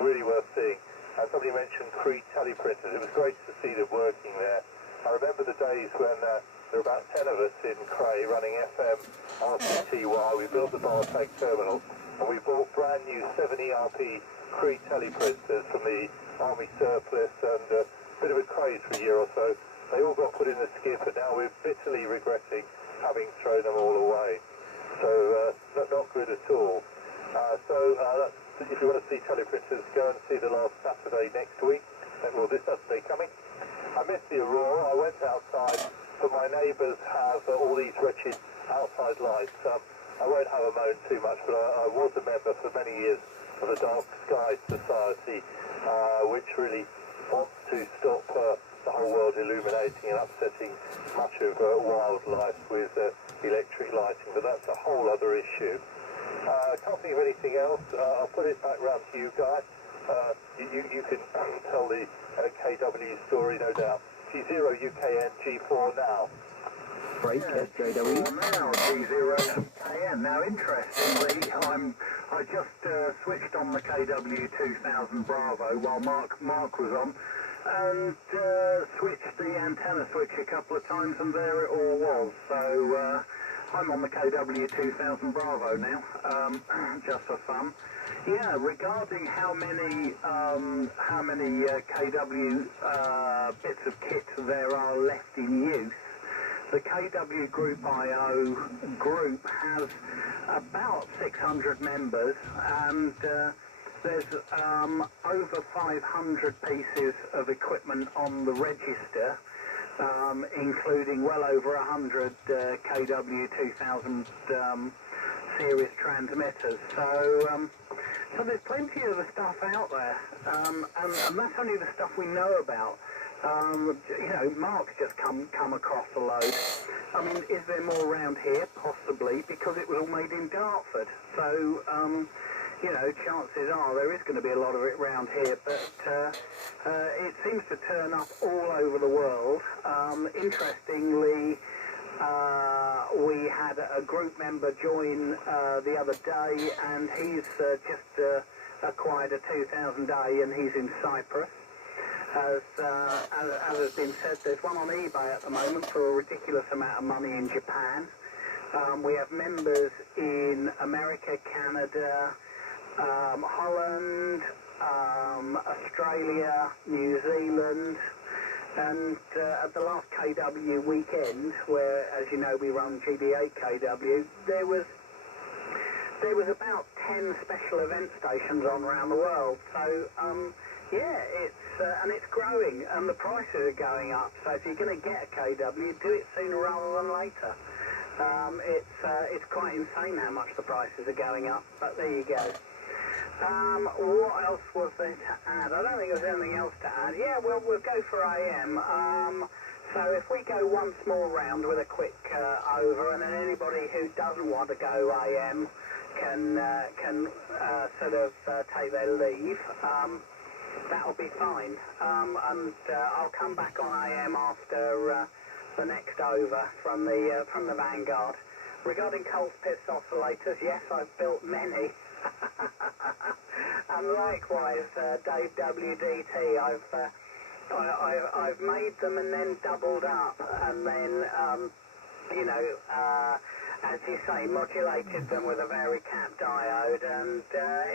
really worth seeing. And somebody mentioned Cray teleprinters. It was great to see them working there. I remember the days when there were about 10 of us in Cray running FM, RCTY. We built the Bartag terminal, and we bought brand new 7 ERP Cray teleprinters from the Army surplus, and a bit of a craze for a year or so. They all got put in the skip, and now we're bitterly regretting having thrown them all away. So not good at all. If you want to see teleprinters, go and see the last Saturday next week. Well, this Saturday coming. I missed the Aurora. I went outside, but my neighbours have all these wretched outside lights. I won't have a moan too much, but I was a member for many years of the Dark Sky Society, which really wants to stop the whole world illuminating and upsetting much of wildlife with electric lighting, but that's a whole other issue. I can't think of anything else. I'll put it back round to you guys. You can tell the KW story, no doubt. G0 UKN G4 now. Break, SJW. Now, G0 UKN. Now, interestingly, I just switched on the KW 2000 Bravo while Mark was on, and switched the antenna switch a couple of times, and there it all was. So I'm on the KW 2000 Bravo now, just for fun. Yeah, regarding how many KW bits of kit there are left in use, the KW Group IO group has about 600 members, and there's over 500 pieces of equipment on the register, including well over 100 KW 2000 series transmitters. So there's plenty of the stuff out there, and that's only the stuff we know about. You know, Mark's just come across a load. I mean, is there more around here? Possibly, because it was all made in Dartford. So, you know, chances are there is going to be a lot of it around here, but it seems to turn up all over the world. Interestingly, we had a group member join the other day, and he's just acquired a 2000A, and he's in Cyprus. As has been said, there's one on eBay at the moment for a ridiculous amount of money in Japan. We have members in America, Canada, Holland, Australia, New Zealand, and at the last KW weekend, where, as you know, we run GB8 KW, there was about 10 special event stations on around the world. So yeah, it's growing, and the prices are going up. So if you're going to get a KW, do it sooner rather than later. It's quite insane how much the prices are going up, but there you go. What else was there to add? I don't think there's anything else to add. Yeah, well, we'll go for AM. So if we go one small round with a quick over, and then anybody who doesn't want to go AM can sort of take their leave, that'll be fine. And I'll come back on AM after the next over from the Vanguard. Regarding Coles Pitts oscillators, yes, I've built many. And likewise, Dave WDT, I've made them and then doubled up, and then you know, as you say, modulated them with a Varicap diode, and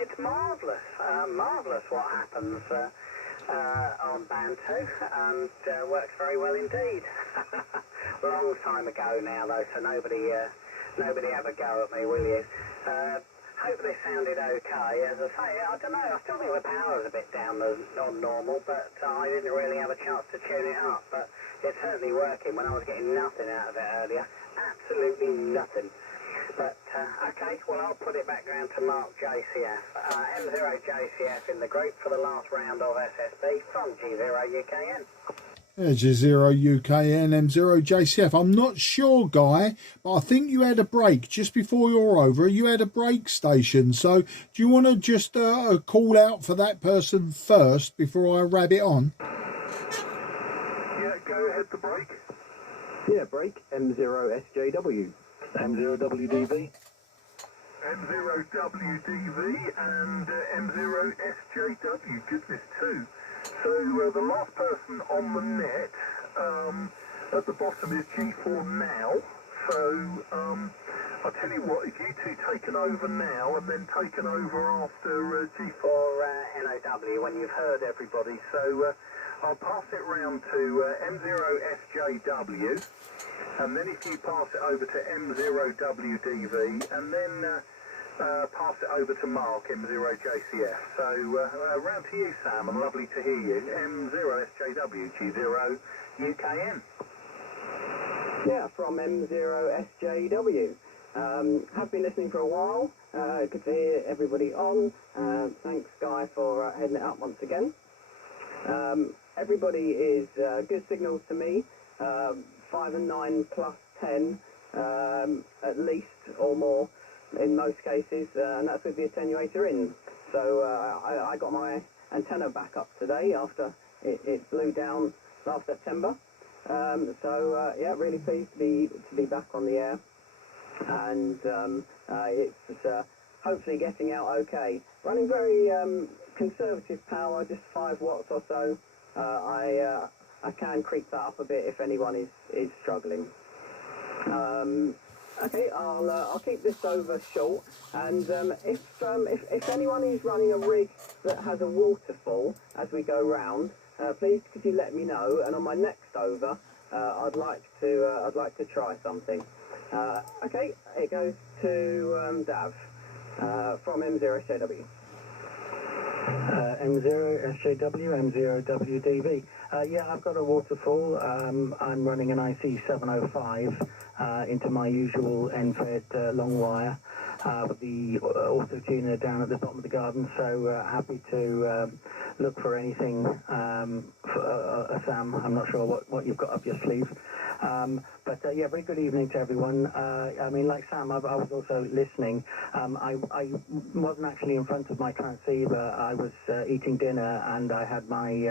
it's marvellous, marvellous what happens on band 2, and works very well indeed. Long time ago now though, so nobody have a go at me, will you? Hope they sounded okay. As I say, I don't know, I still think the power's a bit down on normal, but I didn't really have a chance to tune it up, but it's certainly working when I was getting nothing out of it earlier. Absolutely nothing. But, okay, well, I'll put it back round to Mark JCF. M0 JCF in the group for the last round of SSB from G0 UKN. G0 UKN, M0 JCF. I'm not sure, Guy, but I think you had a break just before you're over. You had a break station. So do you want to just call out for that person first before I rab it on? Yeah, go ahead to break. Yeah, break, M0SJW. M0WDV. M0WDV and M0SJW. Goodness, too. So the last person on the net at the bottom is G4 now. So I'll tell you what, if you two taken over now and then taken over after G4 NOW when you've heard everybody. So I'll pass it round to M0SJW, and then if you pass it over to M0WDV, and then pass it over to Mark, M0JCF. So round to you, Sam, and lovely to hear you. M0SJW, G0UKN. Yeah, from M0SJW. Have been listening for a while. Good to hear everybody on. Thanks, Guy, for heading it up once again. Everybody is good signals to me. 5 and 9 plus 10, at least, or more in most cases, and that's with the attenuator in. So I got my antenna back up today after it blew down last September. Yeah, really pleased to be back on the air, and it's hopefully getting out okay. Running very conservative power, just 5 watts or so. I can creep that up a bit if anyone is struggling. Okay, I'll keep this over short, and if anyone is running a rig that has a waterfall as we go round, please could you let me know, and on my next over, I'd like to try something. Okay, it goes to Dav from M0SJW. M0SJW, M0WDV. Yeah, I've got a waterfall. I'm running an IC705 into my usual end-fed long wire with the auto tuner down at the bottom of the garden. So happy to look for anything for Sam. I'm not sure what you've got up your sleeve. But yeah, very good evening to everyone. I mean, like Sam, I was also listening. I wasn't actually in front of my transceiver. I was eating dinner, and I had my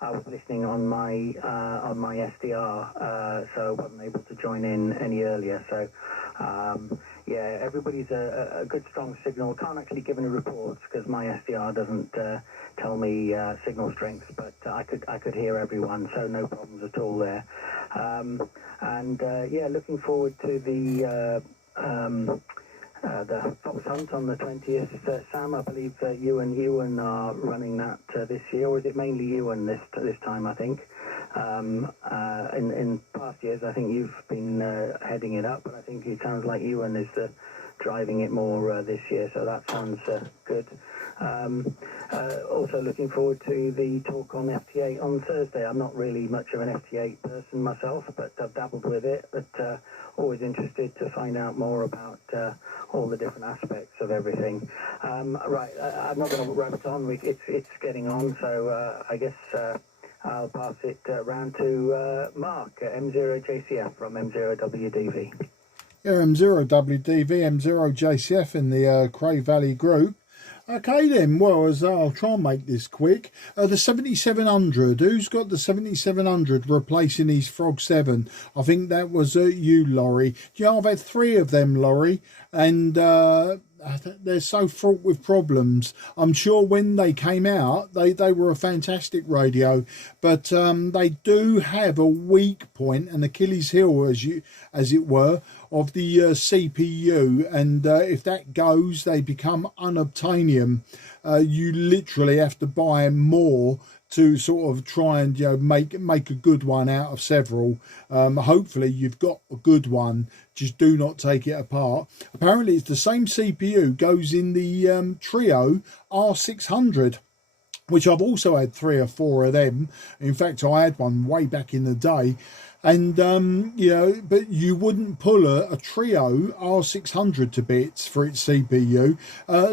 I was listening on my SDR, so I wasn't able to join in any earlier. So yeah, everybody's a good strong signal. Can't actually give any reports because my SDR doesn't tell me signal strength, but I could hear everyone, so no problems at all there. And yeah, looking forward to the Fox Hunt on the 20th. Sam, I believe you and Ewan are running that this year, or is it mainly Ewan this time, I think? In past years, I think you've been heading it up, but I think it sounds like Ewan is driving it more this year, so that sounds good. Also looking forward to the talk on FT8 on Thursday. I'm not really much of an FT8 person myself, but I've dabbled with it, but always interested to find out more about all the different aspects of everything. Right, I'm not going to rabbit on, it's getting on, so I guess I'll pass it round to Mark, M0JCF from M0WDV. Yeah, M0WDV, M0JCF in the Cray Valley group. Okay then, well, as I'll try and make this quick. The 7700, who's got the 7700 replacing his Frog 7? I think that was you, Laurie. Yeah, I've had 3 of them, Laurie, and they're so fraught with problems. I'm sure when they came out, they were a fantastic radio, but they do have a weak point, an Achilles heel, as it were, of the CPU, and if that goes, they become unobtainium. You literally have to buy more to sort of try and make a good one out of several. Hopefully you've got a good one, just do not take it apart. Apparently it's the same CPU goes in the Trio R600, which I've also had 3 or 4 of them. In fact, I had one way back in the day. And, but you wouldn't pull a Trio R600 to bits for its CPU.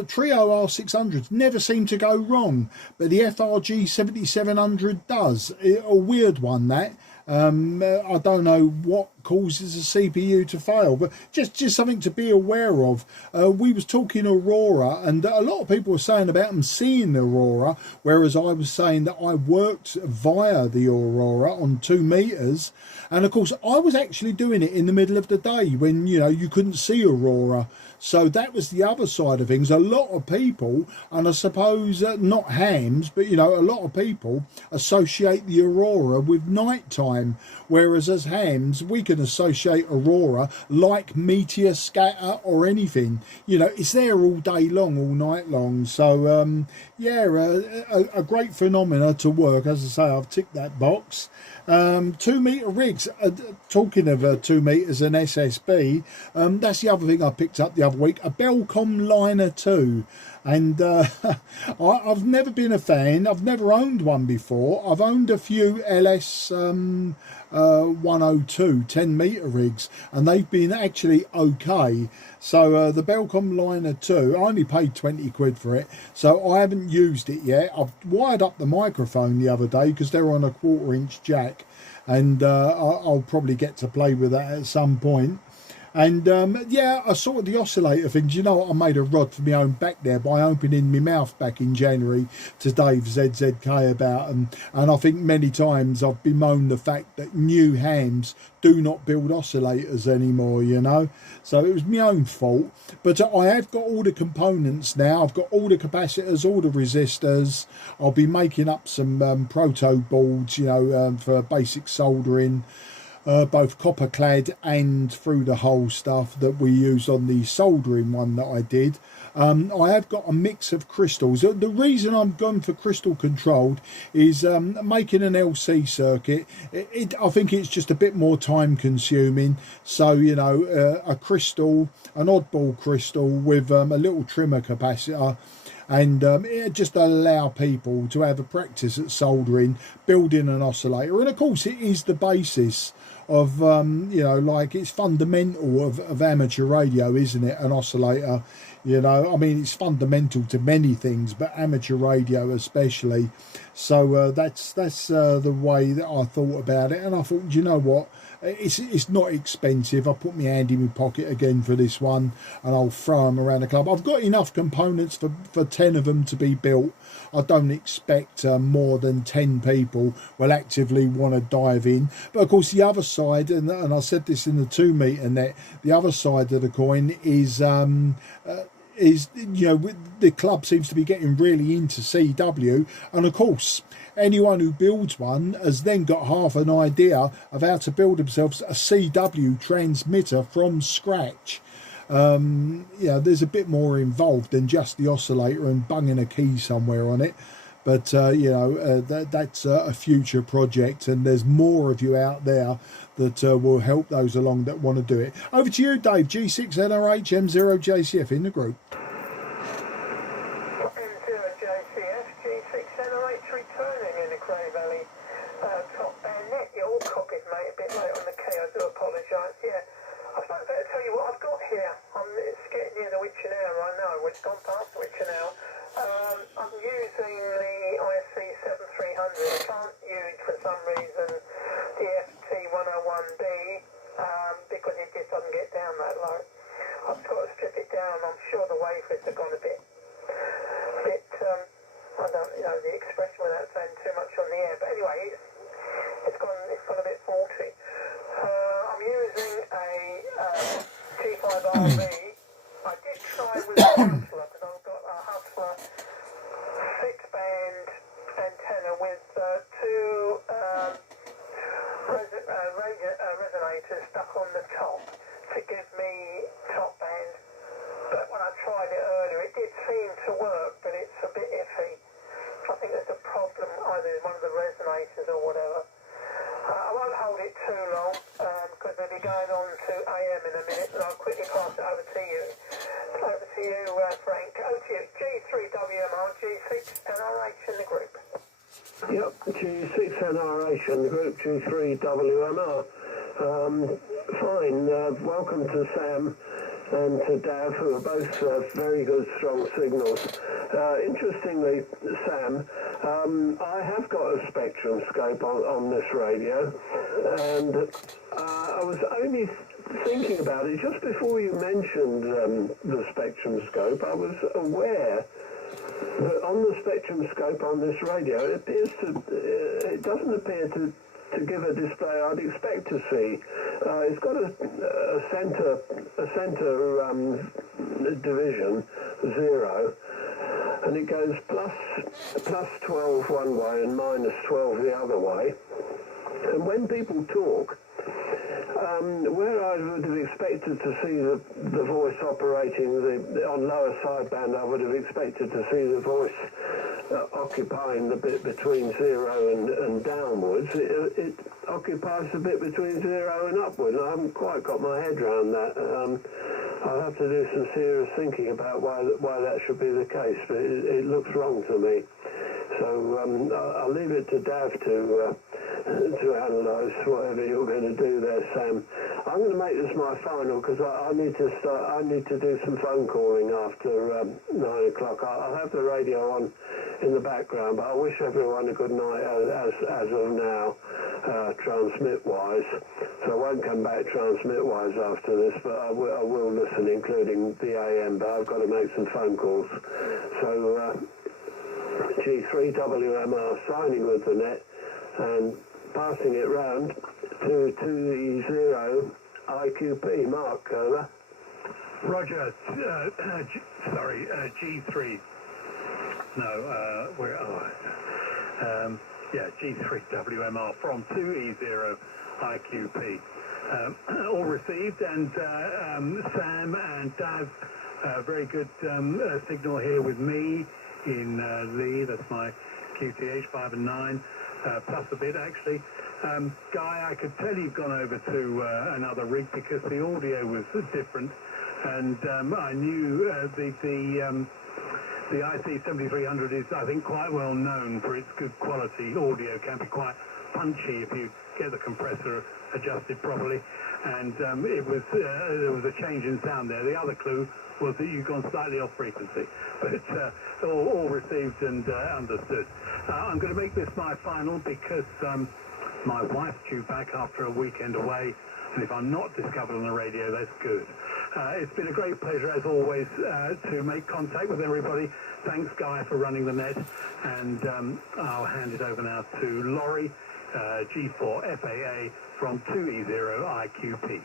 Trio R600s never seem to go wrong, but the FRG 7700 does. A weird one, that. I don't know what causes a CPU to fail, but just something to be aware of. We was talking Aurora, and a lot of people were saying about them seeing the Aurora, whereas I was saying that I worked via the Aurora on 2 meters, and of course I was actually doing it in the middle of the day when you couldn't see Aurora. So that was the other side of things. A lot of people, and I suppose not hams, but you know, a lot of people associate the aurora with nighttime, whereas as hams we can associate aurora like meteor scatter or anything. You know, it's there all day long, all night long. So yeah, a great phenomena to work. As I say, I've ticked that box. 2 metre rigs. Talking of 2 metres and SSB, that's the other thing I picked up the other week, a Belcom Liner 2. And I've never been a fan. I've never owned one before. I've owned a few LS 102 10 metre rigs, and they've been actually okay. So the Belcom Liner 2, I only paid 20 quid for it, so I haven't used it yet. I've wired up the microphone the other day because they're on a 1/4-inch jack, and I'll probably get to play with that at some point. And yeah, I sorted the oscillator things. You know what, I made a rod for my own back there by opening my mouth back in January to Dave ZZK about them. And I think many times I've bemoaned the fact that new hams do not build oscillators anymore, you know. So it was my own fault. But I have got all the components now. I've got all the capacitors, all the resistors. I'll be making up some proto boards, you know, for basic soldering. Both copper clad and through the hole stuff that we used on the soldering one that I did. I have got a mix of crystals. The reason I'm going for crystal controlled is making an LC circuit. I think it's just a bit more time consuming. So, you know, a crystal, an oddball crystal with a little trimmer capacitor. And it just allow people to have a practice at soldering, building an oscillator. And of course it is the basis of, you know, like it's fundamental of amateur radio, isn't it? An oscillator, you know, I mean, it's fundamental to many things, but amateur radio especially. So that's the way that I thought about it. And I thought, you know what? It's not expensive. I put my hand in my pocket again for this one, and I'll throw them around the club. I've got enough components for 10 of them to be built. I don't expect more than 10 people will actively want to dive in. But of course the other side, and I said this in the 2 metre net, the other side of the coin is you know, the club seems to be getting really into CW, and of course anyone who builds one has then got half an idea of how to build themselves a CW transmitter from scratch. Yeah, there's a bit more involved than just the oscillator and bunging a key somewhere on it. But you know, that's a future project, and there's more of you out there that will help those along that want to do it. Over to you, Dave. G6NRH M0JCF in the group. M0JCF, G6NRH returning in the Cray Valley top band net. You're all copied, mate, a bit late on the key, I do apologise. Yeah, I suppose I better tell you what I've got here. It's getting near the witching hour, I know, it's gone past the witching hour. I'm using the IC7300. I can't use, for some reason, the FT101B because it just doesn't get down that low. I've got to strip it down. I'm sure the wafers have gone a bit I don't know the expression without saying too much on the air, but anyway, it's gone a bit faulty. I'm using a T5RB. I did try with a Hustler, because I've got a Hustler 6-band antenna with two resonators stuck on the top to give me top band. But when I tried it earlier, it did seem to work, but it's a bit iffy. I think there's a problem either in one of the resonators or whatever. I won't hold it too long because we'll be going on to AM in a minute, and I'll quickly pass it over to you. Over to you, Frank. Over to you. G3WMR, G6NRH in the group. Yep, G6NRH in the group, G3WMR. Fine. Welcome to Sam and to Dav, who are both very good, strong signals. Interestingly, Sam, I have got a spectrum scope on this radio, and I was only thinking about it just before you mentioned the spectrum scope. I was aware that on the spectrum scope on this radio, it doesn't appear to to give a display I'd expect to see. It's got a center division 0, and it goes plus 12 one way and minus 12 the other way. And when people talk, where I would have expected to see the voice operating on lower sideband, I would have expected to see the voice occupying the bit between 0 and downwards. It occupies the bit between 0 and upwards. I haven't quite got my head around that. I'll have to do some serious thinking about why that should be the case, but it looks wrong to me. So I'll leave it to Dav to analyse whatever you're going to do there, Sam. I'm going to make this my final because I need to start. I need to do some phone calling after 9 o'clock. I'll have the radio on in the background, but I wish everyone a good night as of now, transmit-wise. So I won't come back transmit-wise after this, but I will listen, including the AM. But I've got to make some phone calls. So. G3WMR signing with the net and passing it round to the 0 IQP. Mark Kohler. Roger. G3. No, where are G3WMR from 2E0 IQP. All received, and Sam and Dav, very good signal here with me in Lee. That's my QTH 5 and 9, plus a bit actually. Guy, I could tell you've gone over to another rig because the audio was different, and I knew the IC 7300 is, I think, quite well known for its good quality audio. Can be quite punchy if you get the compressor adjusted properly, and there was a change in sound there. The other clue was that you've gone slightly off frequency, but all received and understood. I'm going to make this my final because my wife's due back after a weekend away, and if I'm not discovered on the radio, that's good. It's been a great pleasure, as always, to make contact with everybody. Thanks, Guy, for running the net, and I'll hand it over now to Laurie, G4 FAA from 2E0 IQP.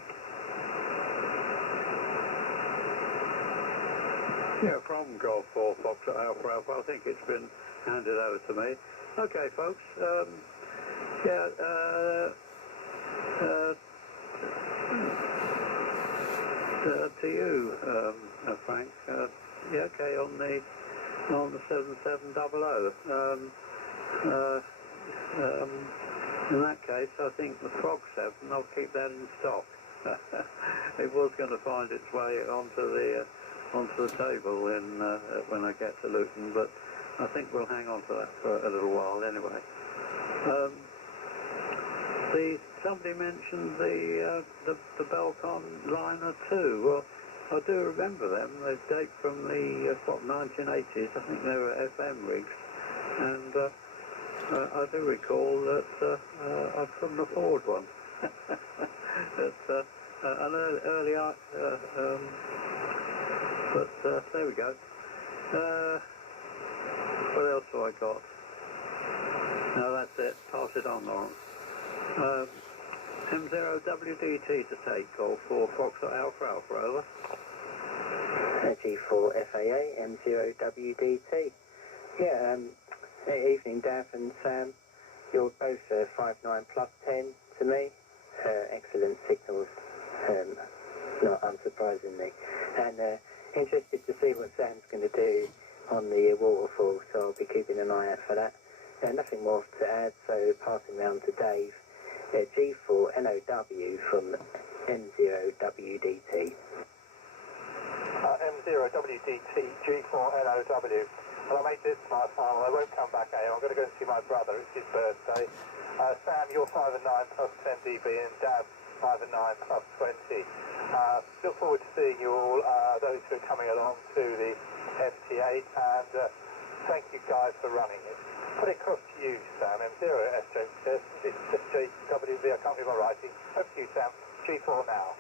Yeah, from Golf 4 Foxtrot Alpha Alpha. I think it's been handed over to me. Okay, folks. To you, Frank. Okay, on the 7700. In that case, I think the Frog 7. I'll keep that in stock. It was going to find its way onto the table when I get to Luton, but I think we'll hang on to that for a little while anyway. Somebody mentioned the Belcon Liner 2. Well, I do remember them. They date from the 1980s. I think they were FM rigs, and I do recall that I couldn't afford one. An early but there we go. What else have I got? No, that's it. Pass it on, Lawrence. M0WDT to take call for Foxtrot Alpha Alpha, over. G4 FAA, M0WDT. Yeah, evening, Dav and Sam. You're both 5.9 plus 10 to me. Excellent signals, not unsurprisingly. And interested to see what Sam's going to do on the waterfall, so I'll be keeping an eye out for that. Nothing more to add, so passing round to Dave. G4 NOW from M0WDT. M0WDT, G4 NOW. Well, I made this my final. I won't come back here. I'm going to go and see my brother. It's his birthday. Sam, you're 5 and 9 plus 10 dB, and Dab 5 and 9 plus 20. Look forward to seeing you all, those who are coming along to the FT8, and thank you guys for running it. Put it across to you, Sam. M0SJWV, I can't read my writing. Over to you, Sam. G4 now.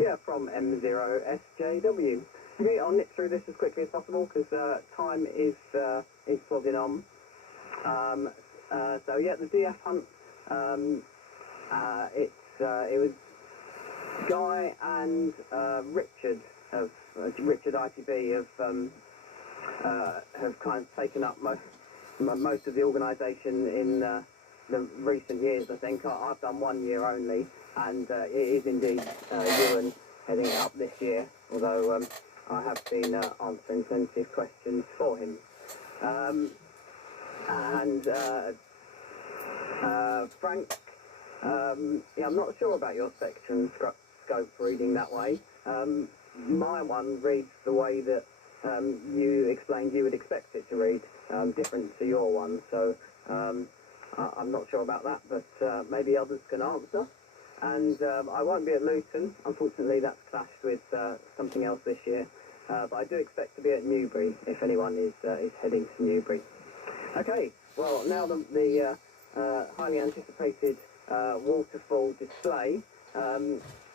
Yeah, from M0SJW. Okay, I'll nip through this as quickly as possible because time is plodding on. So yeah, the DF Hunt It was Guy and Richard of Richard ITB have kind of taken up most of the organisation in the recent years. I think I've done 1 year only, and it is indeed Ewan heading it up this year. Although I have been answering plenty of questions for him. Frank, yeah, I'm not sure about your spectrum scope reading that way. My one reads the way that you explained you would expect it to read, different to your one, so I'm not sure about that, but maybe others can answer. And I won't be at Luton, unfortunately that's clashed with something else this year, but I do expect to be at Newbury if anyone is heading to Newbury. Okay, well now the highly anticipated waterfall display.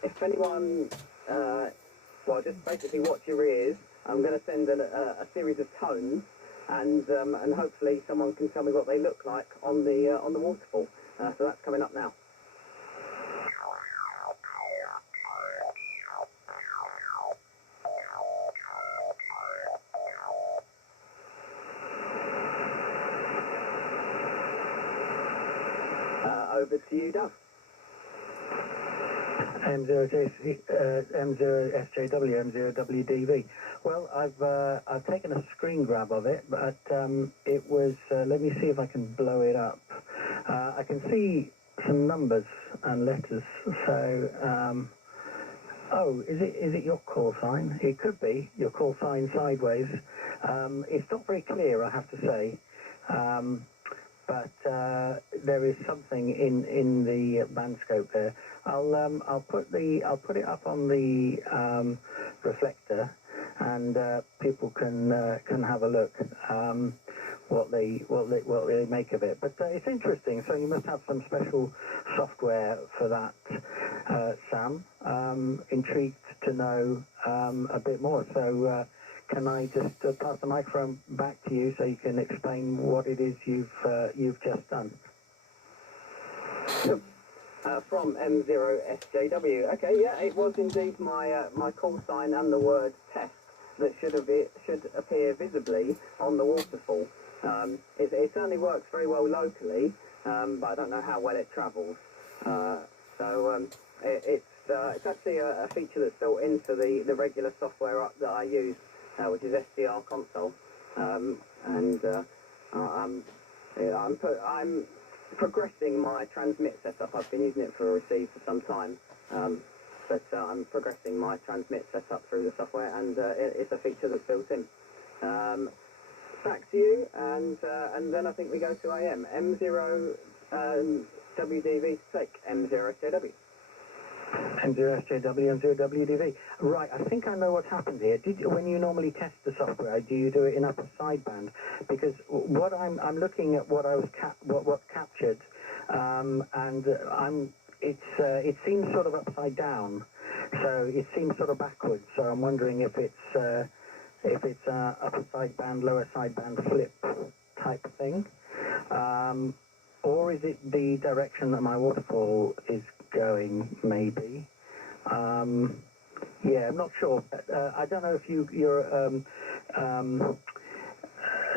If anyone, well, just basically watch your ears. I'm going to send a series of tones, and hopefully someone can tell me what they look like on the waterfall. So that's coming up now. Over to you, Doug. M0SJW, M0WDV. Well, I've taken a screen grab of it, but it was. Let me see if I can blow it up. I can see some numbers and letters. So, oh, is it your call sign? It could be your call sign sideways. It's not very clear, I have to say. But there is something in the band scope there. I'll put it up on the reflector, and people can have a look what they make of it. But it's interesting. So you must have some special software for that, Sam. Intrigued to know a bit more. So. Can I just pass the microphone back to you so you can explain what it is you've just done? From M0SJW. Okay, yeah, it was indeed my call sign and the word test that should appear visibly on the waterfall. It certainly works very well locally, but I don't know how well it travels. It's actually a feature that's built into the regular software that I use. Which is SDR console, I'm progressing my transmit setup. I've been using it for a receive for some time, but I'm progressing my transmit setup through the software, and it's a feature that's built in. Back to you, and then I think we go to AM. M0 WDV to take M0SJW. M0SJW, M0WDV. Right, I think I know what's happened here. When you normally test the software, do you do it in upper sideband? Because what I'm looking at what I was what's captured, and it seems sort of upside down, so it seems sort of backwards. So I'm wondering if it's upper sideband, lower sideband flip type thing, or is it the direction that my waterfall is going, maybe. Yeah, I'm not sure. I don't know if you're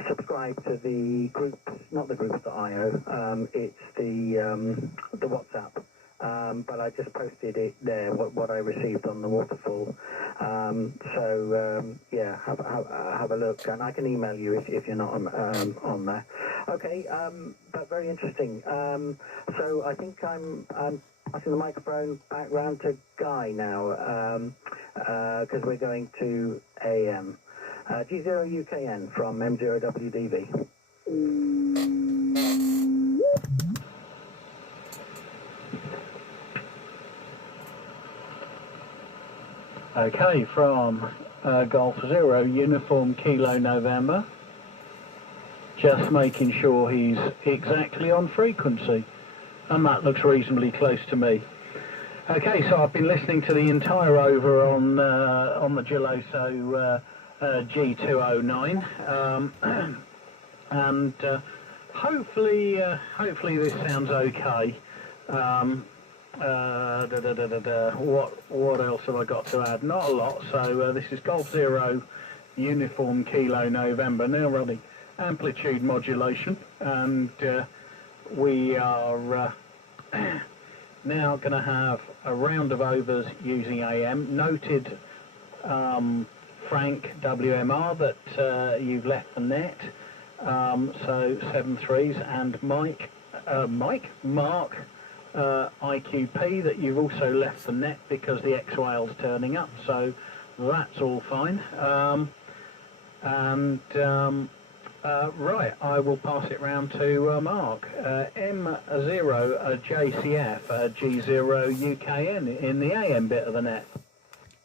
subscribed to the groups, not the groups.io, it's the WhatsApp. But I just posted it there, what I received on the waterfall. Yeah, have a look, and I can email you if you're not on there. Okay, but very interesting. So I think I'm passing the microphone back round to Guy now, because we're going to AM. G0UKN from M0WDV. Okay, from Golf 0, Uniform Kilo November. Just making sure he's exactly on frequency. And that looks reasonably close to me. Okay, so I've been listening to the entire over on the Geloso G209, and hopefully this sounds okay. What else have I got to add? Not a lot. So this is Golf Zero Uniform Kilo November, now running amplitude modulation, and we are now going to have a round of overs using AM. Noted, Frank WMR, that you've left the net, so 7-3s, and Mark IQP, that you've also left the net because the X-Whale's turning up, so that's all fine. Right, I will pass it round to Mark. M0 JCF G0 UKN in the AM bit of the net.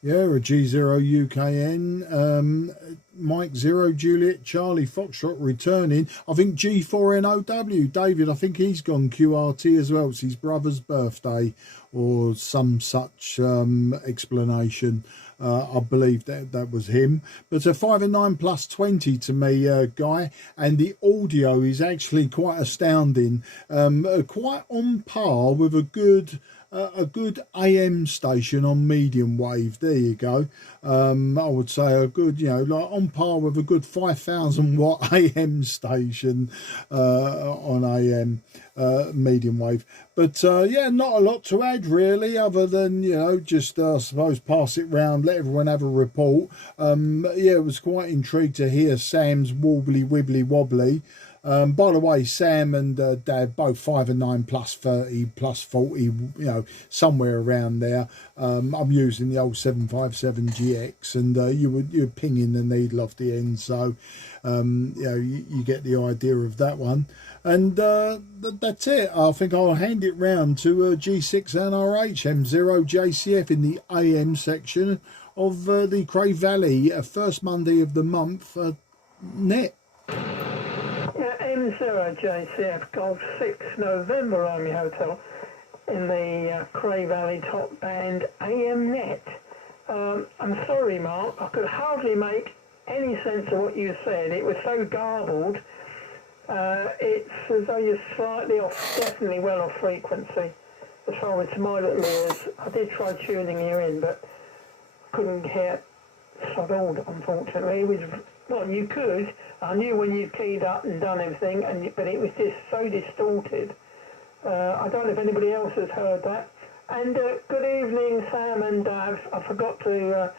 Yeah, a G0 UKN, Mike 0 Juliet Charlie Foxtrot returning. I think G4NOW, David, I think he's gone QRT as well. It's his brother's birthday or some such explanation. I believe that was him. But a 5 and 9 plus 20 to me, Guy, and the audio is actually quite astounding. Quite on par with a good AM station on medium wave. There you go. I would say a good, like on par with a good 5,000 watt AM station on AM medium wave. But yeah, not a lot to add really, other than just I suppose pass it round, let everyone have a report. Yeah, it was quite intrigued to hear Sam's warbly wibbly wobbly. By the way, Sam and Dad both 5 and 9 plus 30 plus 40, somewhere around there. I'm using the old 757 GX, and you're pinging the needle off the end, so you get the idea of that one. And that's it. I think I'll hand it round to G6 NRH M0 JCF in the AM section of the Cray Valley, first Monday of the month net. M0 JCF Golf 6 November Army Hotel in the Cray Valley top band AM net. I'm sorry, Mark, I could hardly make any sense of what you said. It was so garbled. It's as though you're slightly off, definitely well off frequency. As far as my little ears, I did try tuning you in, but couldn't hear sod all, unfortunately. It was, well, you could. I knew when you keyed up and done everything, but it was just so distorted. I don't know if anybody else has heard that. And good evening, Sam and Dav. I forgot to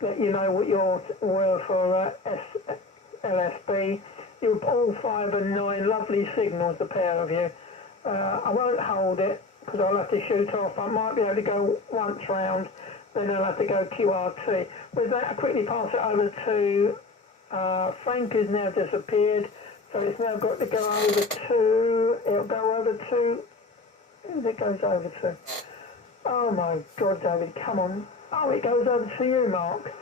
let you know what yours were for LSB. You're all 5 and 9, lovely signals, the pair of you. I won't hold it because I'll have to shoot off. I might be able to go once round, then I'll have to go QRT. With that, I quickly pass it over to Frank. Has now disappeared, so it's now got to go over to, it'll go over to, who it goes over to? Oh my God, David, come on. Oh, it goes over to you, Mark.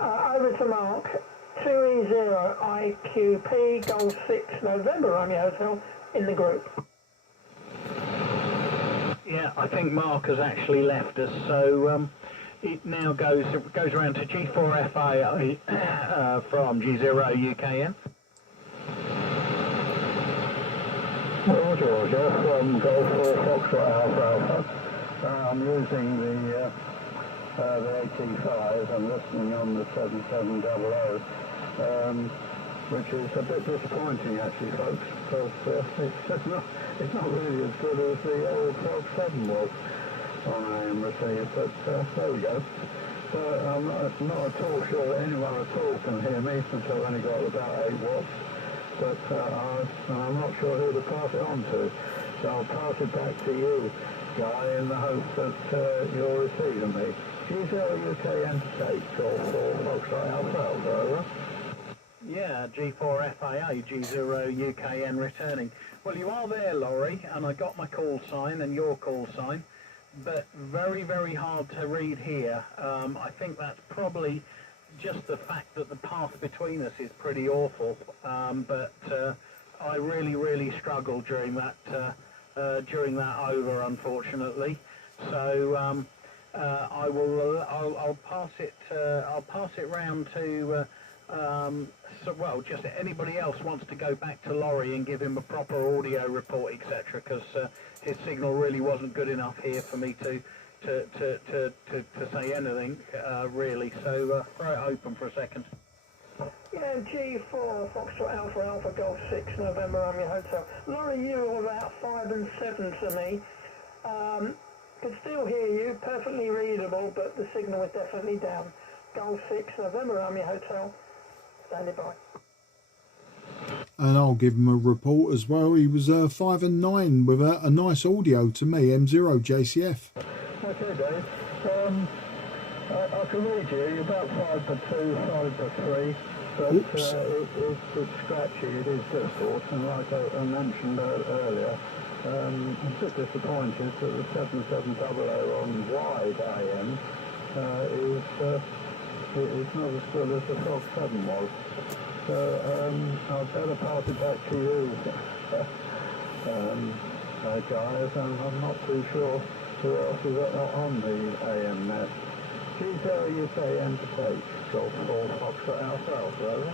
Over to Mark. 2E0 IQP Golf 6 November Romeo Hotel in the group. Yeah, I think Mark has actually left us, so it now goes around to G4FA from G0 UKN. Roger, from Golf 4 Foxtrot Alpha. I'm using the 85 and listening on the 7700, which is a bit disappointing actually, folks, because it's not really as good as the old Fox 7 was on AM receive, but there we go. I'm not at all sure that anyone at all can hear me, since I've only got about 8 watts, but I'm not sure who to pass it on to, so I'll pass it back to you, Guy, in the hope that you're receiving me. G0 UK Interstate, Golf 4 Foxtrot Alpha, over. Yeah, G4 FAA, G0 UKN returning. Well, you are there, Laurie, and I got my call sign and your call sign, but very, very hard to read here. I think that's probably just the fact that the path between us is pretty awful, but I really, really struggled during that over, unfortunately. So I'll pass it round to well, just anybody else wants to go back to Laurie and give him a proper audio report, etc., because his signal really wasn't good enough here for me to say anything, really. So throw it open for a second. Yeah, G4, Foxtrot Alpha Alpha Golf 6, November Romeo Hotel. Laurie, you were about 5 and 7 to me. Could still hear you, perfectly readable, but the signal was definitely down. Golf 6, November Romeo Hotel, standing by. And I'll give him a report as well. He was 5 and 9 with a nice audio to me, M0 JCF. Okay, Dave. I can read you. You're about 5 for 2, 5 for 3. But it's scratchy, it is difficult, and like I mentioned earlier, I'm a bit disappointed that the 7700 on wide AM is not as good as the Fox 7 was. So I'd better pass it back to you, guys, and I'm not too sure who else is on the AM net. G0 UK Enterprise, Golf 4 Foxtrot Alpha Alpha, over.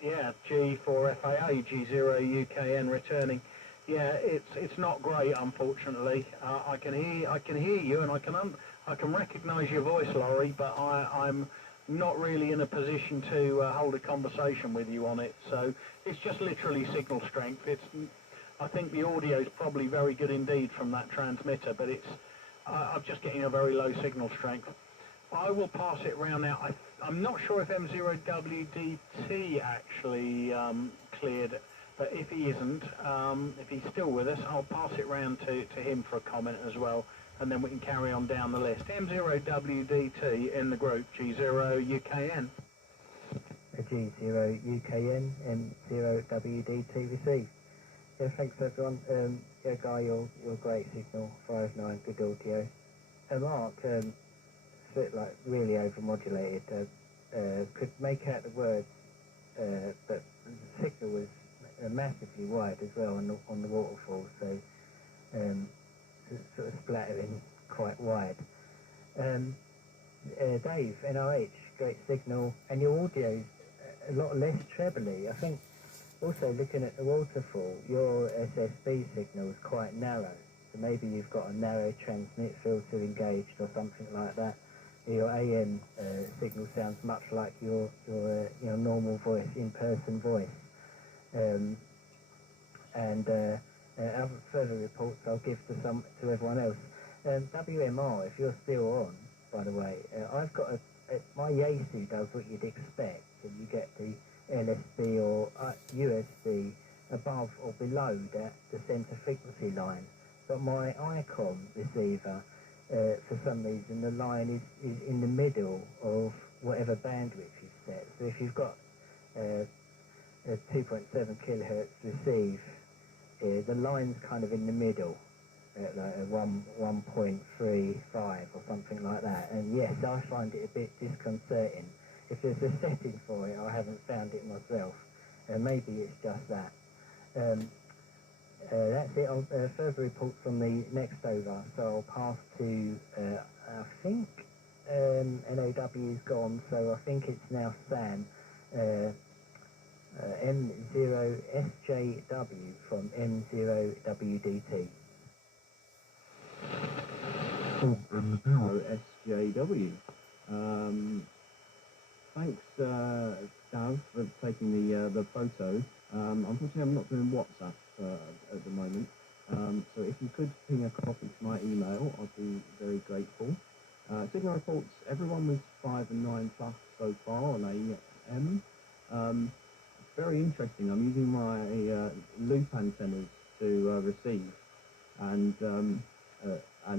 Yeah, G4FAA, G0 UKN returning. Yeah, it's not great, unfortunately. I can hear you, and I can recognise your voice, Laurie, but I'm not really in a position to hold a conversation with you on it. So it's just literally signal strength. I think the audio is probably very good indeed from that transmitter, but I'm just getting a very low signal strength. I will pass it round now. I'm not sure if M0WDT actually cleared, but if he isn't, if he's still with us, I'll pass it round to him for a comment as well, and then we can carry on down the list. M0WDT in the group, G0UKN. G0UKN, M0WDT received. Yeah, thanks everyone. Yeah, Guy, you're great signal, 5.9, good audio. Mark, bit like really overmodulated. Could make out the words, but the signal was massively wide as well on the waterfall, so sort of splattering quite wide. Dave, NRH, great signal, and your audio's a lot less trebly. I think also looking at the waterfall, your SSB signal is quite narrow, so maybe you've got a narrow transmit filter engaged or something like that. Your AM signal sounds much like your normal voice, in-person voice. Other further reports I'll give to everyone else. WMR, if you're still on, by the way, I've got my Yaesu does what you'd expect, and you get the LSB or USB above or below the centre frequency line. But my ICOM receiver, for some reason, the line is in the middle of whatever bandwidth you've set. So if you've got a 2.7 kilohertz receive, the line's kind of in the middle, at like a 1.35 or something like that. And yes, I find it a bit disconcerting. If there's a setting for it, I haven't found it myself. Maybe it's just that. That's it. Further reports from the next over, so I'll pass to, I think NOW's gone, so I think it's now Sam, M0SJW from M0WDT. Oh, M0SJW. Thanks, Dav, for taking the photo. Unfortunately, I'm not doing WhatsApp at the moment, so if you could ping a copy to my email, I'd be very grateful. Signal reports, everyone was 5 and 9 plus so far on AM. Very interesting. I'm using my loop antennas to receive, and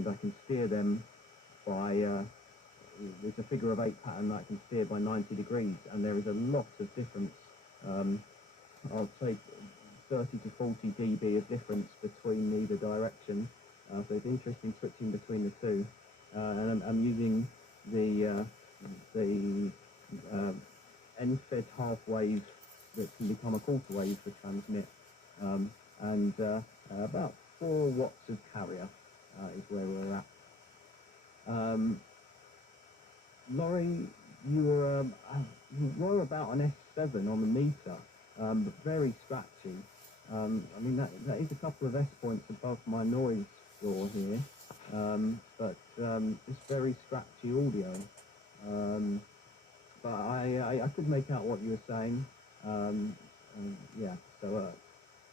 I can steer them by there's a figure of 8 pattern that I can steer by 90 degrees, and there is a lot of difference. I'll take 30 to 40 dB of difference between either direction, so it's interesting switching between the two. And I'm using the end-fed half wave that can become a quarter wave for transmit, and about 4 watts of carrier is where we're at. Laurie, you were about an S7 on the meter, but very scratchy. I mean, that is a couple of S points above my noise floor here, but it's very scratchy audio. But I could make out what you were saying. Yeah, so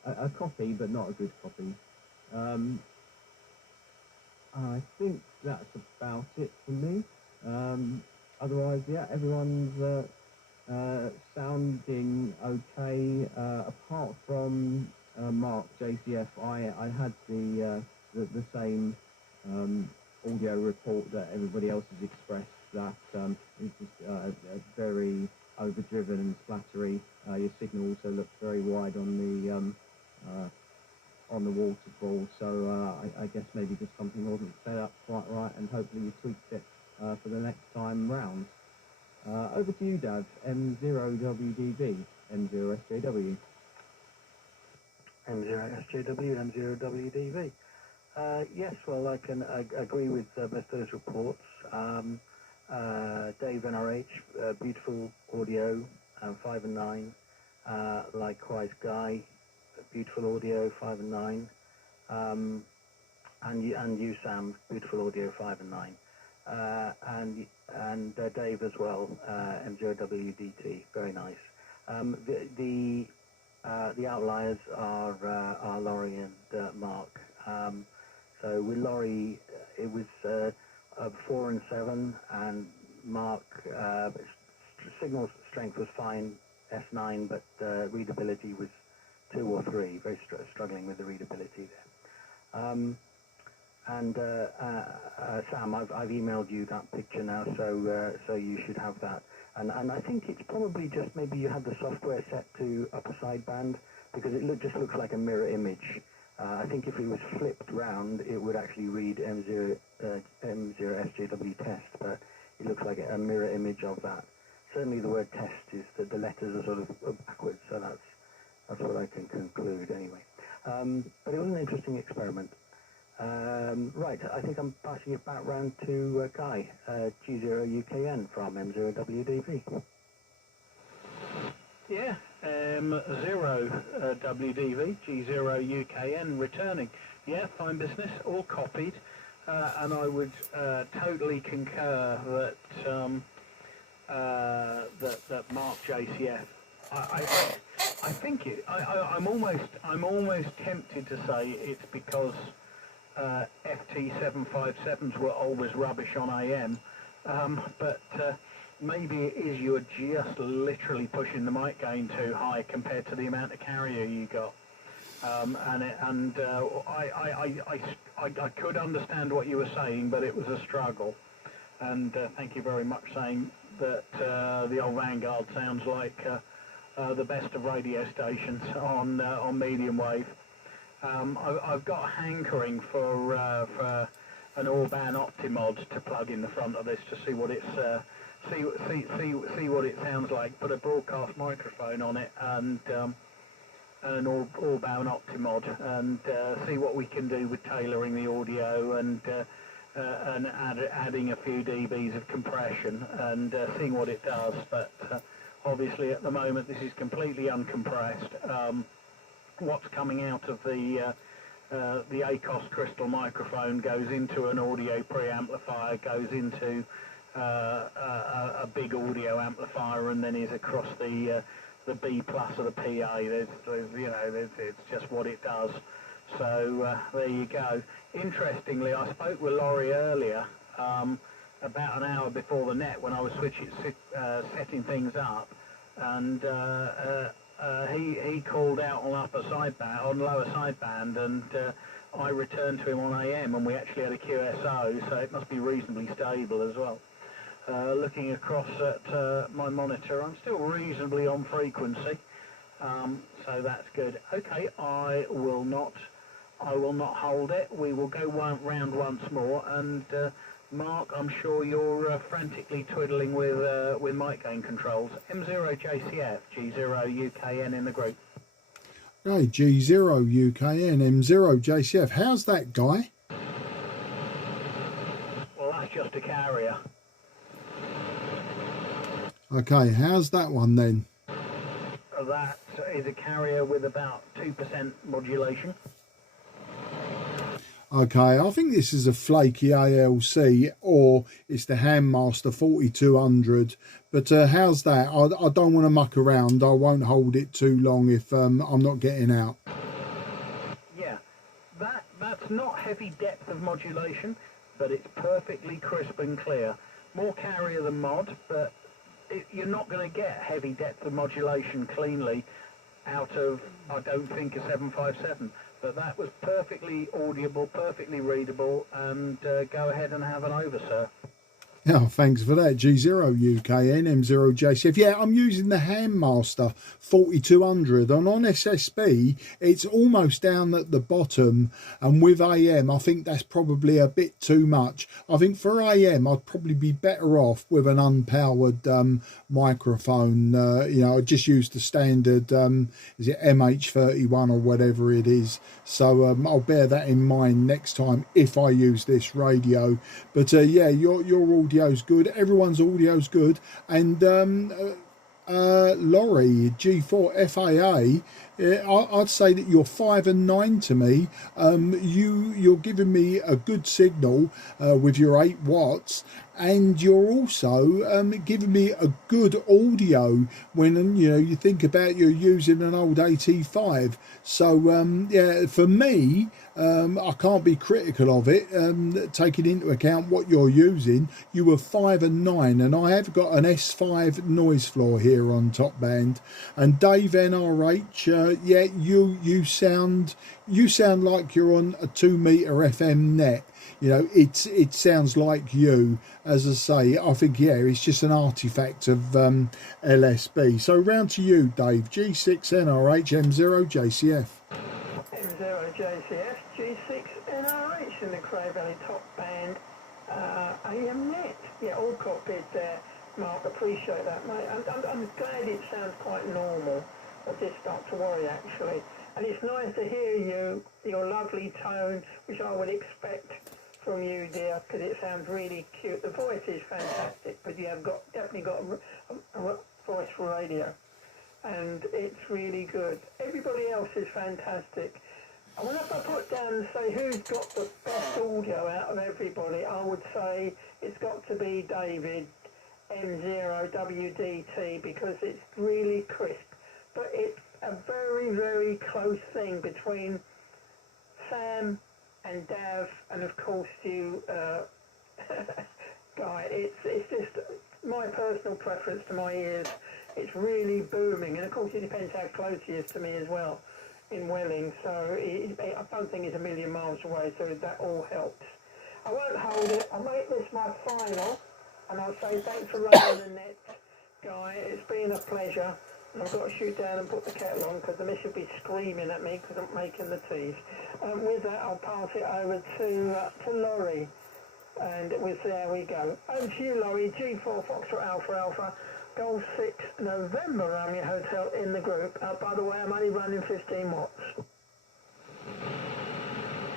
a copy, but not a good copy. I think that's about it for me. Otherwise, yeah, everyone's sounding okay, apart from Mark JCF. I had the same audio report that everybody else has expressed, that it's just very overdriven and splattery. Your signal also looks very wide on the waterfall, so I guess maybe just something wasn't set up quite right, and hopefully you tweaked it for the next time round. Over to you, Dav. M0WDV, M0SJW. M0SJW, M0WDV. Yes, well, I can agree with both those reports. Dave NRH, beautiful audio, 5 and 9. Likewise, Guy, beautiful audio, 5 and 9. And you, Sam, beautiful audio, 5 and 9. And Dave as well, M0WDT, very nice. The outliers are Laurie and Mark. So with Laurie, it was 4 and 7, and Mark, signal strength was fine, S9, but readability was 2 or 3, very struggling with the readability there. Sam, I've emailed you that picture now, so you should have that. And I think it's probably just maybe you had the software set to upper sideband, because it just looks like a mirror image. I think if it was flipped round, it would actually read M0 SJW test, but it looks like a mirror image of that. Certainly the word test is that the letters are sort of backwards, so that's what I can conclude anyway. But it was an interesting experiment. Right, I think I'm passing it back round to Guy, G0UKN from M0WDV. Yeah, M0 WDV, G0UKN returning. Yeah, fine business, all copied, and I would totally concur that Mark JCF. I think I'm almost tempted to say it's because FT757s were always rubbish on AM, but maybe it is you're just literally pushing the mic gain too high compared to the amount of carrier you got. I could understand what you were saying, but it was a struggle. And thank you very much saying that the old Vanguard sounds like the best of radio stations on medium wave. I've got a hankering for an Orban Optimod to plug in the front of this to see what it's see what it sounds like. Put a broadcast microphone on it and an Orban Optimod, and see what we can do with tailoring the audio and adding a few dBs of compression and seeing what it does. But obviously at the moment this is completely uncompressed. What's coming out of the ACOS crystal microphone goes into an audio preamplifier, goes into a big audio amplifier, and then is across the B plus of the PA. It's just what it does. So there you go. Interestingly, I spoke with Laurie earlier, about an hour before the net, when I was setting things up, and he called out on lower sideband, and I returned to him on AM, and we actually had a QSO, so it must be reasonably stable as well. Looking across at my monitor, I'm still reasonably on frequency, so that's good. Okay, I will not hold it. We will go round once more, and Mark, I'm sure you're frantically twiddling with mic gain controls. M0JCF, G0UKN in the group. Hey, G0UKN, M0JCF. How's that, Guy? Well, that's just a carrier. Okay, how's that one then? That is a carrier with about 2% modulation. Okay, I think this is a flaky ALC, or it's the Handmaster 4200. But how's that? I don't want to muck around. I won't hold it too long if I'm not getting out. Yeah, that's not heavy depth of modulation, but it's perfectly crisp and clear. More carrier than mod, but you're not going to get heavy depth of modulation cleanly out of, I don't think, a 757. But that was perfectly audible, perfectly readable, and go ahead and have an over, sir. Oh, thanks for that. G0 UKN, M0 JCF. Yeah, I'm using the Handmaster 4200, and on SSB, it's almost down at the bottom, and with AM, I think that's probably a bit too much. I think for AM, I'd probably be better off with an unpowered microphone. You know, I just use the standard, is it MH31 or whatever it is. So I'll bear that in mind next time if I use this radio. But yeah, your audio's good, everyone's audio's good, and Laurie G4 FAA, I'd say that you're 5 and 9 to me. You're giving me a good signal with your 8 watts, and you're also giving me a good audio when you think about you're using an old AT5. So yeah, for me, I can't be critical of it, taking into account what you're using. You were 5 and 9, and I have got an S5 noise floor here on top band. And Dave NRH, yeah, you sound like you're on a 2 meter FM net. You know, it sounds like you. As I say, I think, yeah, it's just an artifact of LSB. So round to you, Dave. G6 NRH M0 JCF. M0 JCF, G6 NRH in the Cray Valley top band, AM net. Yeah, all copied there, Mark. Appreciate that, mate. I'm glad it sounds quite normal. I did start to worry, actually. And it's nice to hear you, your lovely tone, which I would expect from you, dear, because it sounds really cute. The voice is fantastic, but you have definitely got a voice for radio, and it's really good. Everybody else is fantastic. And when I put down and say who's got the best audio out of everybody, I would say it's got to be David M0 WDT, because it's really crisp. But it's a very, very close thing between Sam and Dav, and of course you, Guy. It's just my personal preference to my ears. It's really booming, and of course it depends how close he is to me as well in Welling. So I don't think he's a million miles away, so that all helps. I won't hold it. I'll make this my final, and I'll say thanks for running the net, Guy. It's been a pleasure. I've got to shoot down and put the kettle on because the miss should be screaming at me because I'm making the teas. With that, I'll pass it over to Laurie, and we'll see how we go. Over to you, Laurie. G4 Foxtrot Alpha Alpha, Golf 6 November Romeo Hotel in the group. By the way, I'm only running 15 watts.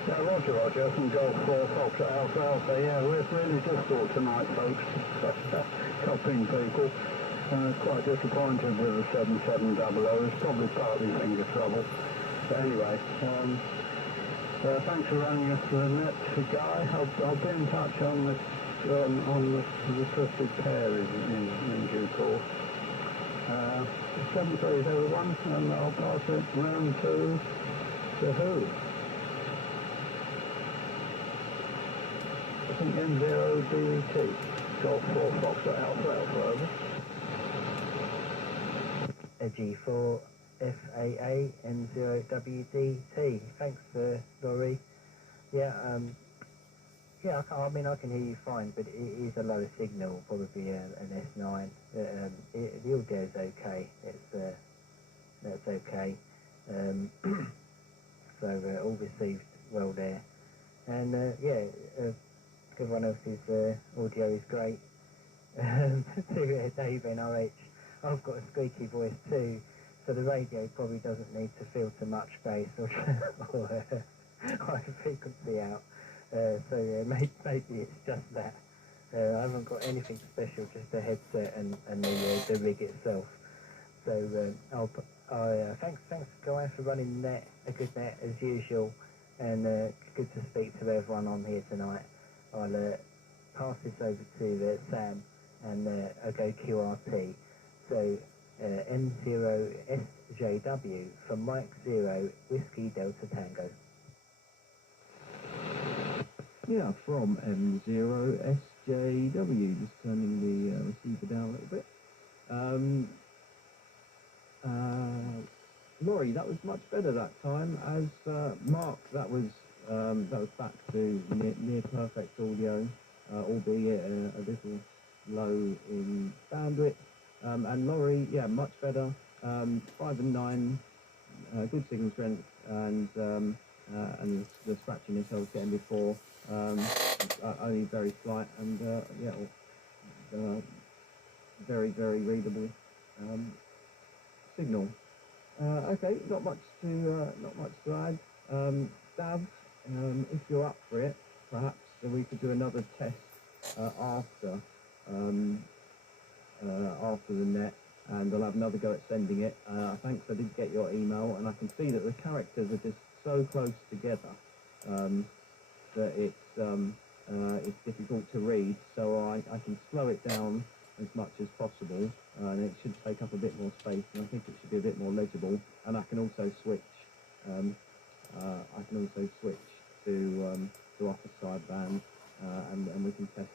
Yeah, Roger, from Golf 4 Foxtrot Alpha Alpha. Yeah, we've really just thought tonight, folks, copying people. Quite disappointed with the 7700. It's probably partly finger trouble. But anyway, thanks for running us through the net, Guy. I'll be in touch on the twisted pair in due course. 7301, and I'll pass it round to who? I think M0 DET, Golf 4 Foxtrot Alpha Alpha, over. G4 FAA M0 WDT. Thanks, Laurie. Yeah, yeah. I mean, I can hear you fine, but it is a lower signal, probably an S9. The audio is okay. That's okay. So all received well there, and yeah, everyone else's audio is great. To Dave NRH. I've got a squeaky voice too, so the radio probably doesn't need to filter much bass or high frequency out. So yeah, maybe it's just that. I haven't got anything special, just the headset and the rig itself. So thanks guys for running net, a good net as usual, and good to speak to everyone on here tonight. I'll pass this over to Sam and I'll go QRT. So M0SJW from Mike 0 Whiskey Delta Tango. Yeah, from M0SJW, just turning the receiver down a little bit. Laurie, that was much better that time. As Mark, that was back to near perfect audio, albeit a little low in bandwidth. And Laurie, yeah, much better. 5 and 9, good signal strength, and the scratchiness I was getting before, only very slight, and yeah, very readable signal. Okay, not much to add. Dav, if you're up for it, perhaps we could do another test after the net, and I'll have another go at sending it. Thanks, I did get your email, and I can see that the characters are just so close together that it's difficult to read. So I can slow it down as much as possible, and it should take up a bit more space, and I think it should be a bit more legible. And I can also switch. To upper side band, and we can test.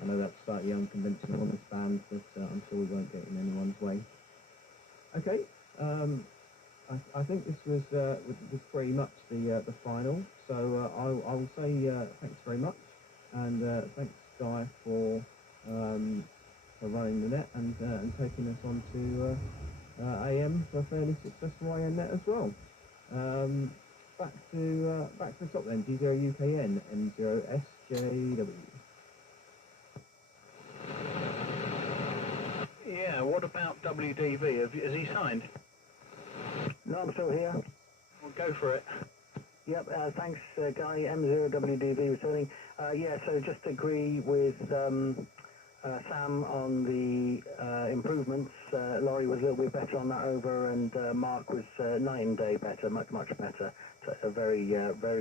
I know that's slightly unconventional on this band, but I'm sure we won't get in anyone's way. Okay, I think this was pretty much the final. So I will say thanks very much, and thanks Guy for running the net and taking us on to AM for a fairly successful AM net as well. Back to the top then. G0UKN M0SJW. Yeah, what about WDV? Has he signed? No, I'm still here. Well, go for it. Yep, thanks Guy, M0WDV returning. Yeah, so just agree with Sam on the improvements. Laurie was a little bit better on that over, and Mark was night and day better, much better. So, very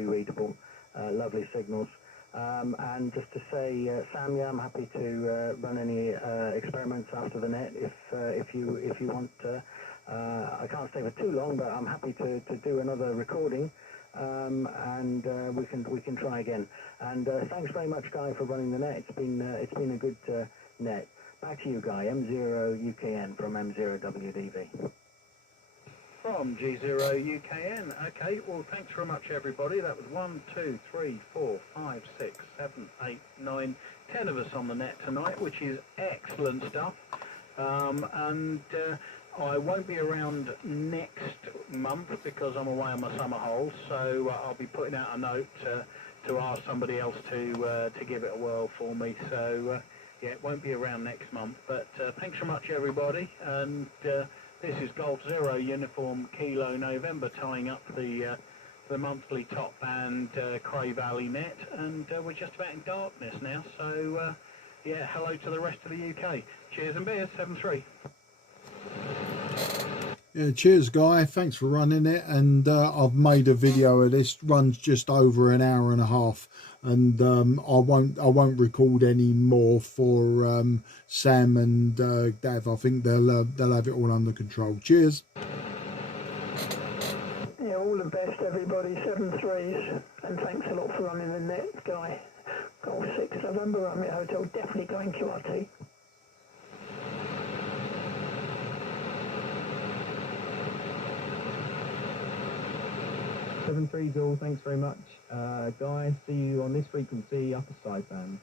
readable, lovely signals. And just to say, Sam, yeah, I'm happy to run any experiments after the net if you want. I can't stay for too long, but I'm happy to do another recording, and we can try again. And thanks very much, Guy, for running the net. It's been a good net. Back to you, Guy. M0UKN from M0WDV. From G0UKN. Okay, well, thanks very much, everybody. That was 1, 2, 3, 4, 5, 6, 7, 8, 9, 10 of us on the net tonight, which is excellent stuff. And I won't be around next month because I'm away on my summer hole, so I'll be putting out a note to ask somebody else to give it a whirl for me. So yeah, it won't be around next month. But thanks so much, everybody. And this is Golf 0 Uniform Kilo November, tying up the monthly top band Cray Valley net, and we're just about in darkness now. So yeah, hello to the rest of the UK. Cheers and beers, 7-3. Yeah, cheers Guy, thanks for running it, and I've made a video of this. Runs just over an hour and a half, and I won't record any more for Sam and Dav. I think they'll have it all under control. Cheers. Yeah, all the best everybody, 7-3s, and thanks a lot for running the net, Guy. Golf 6 November, Romeo Hotel, definitely going QRT. 7-3s all, thanks very much. Guy, see you on this frequency, upper side band.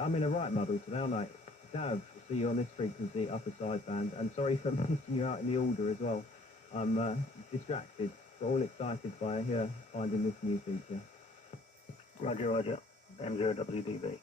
I'm in a right muddle today, aren't I? Dav, see you on this frequency, upper side band. And sorry for missing you out in the order as well. I'm distracted, got all excited by finding this new feature. Roger, M0WDV.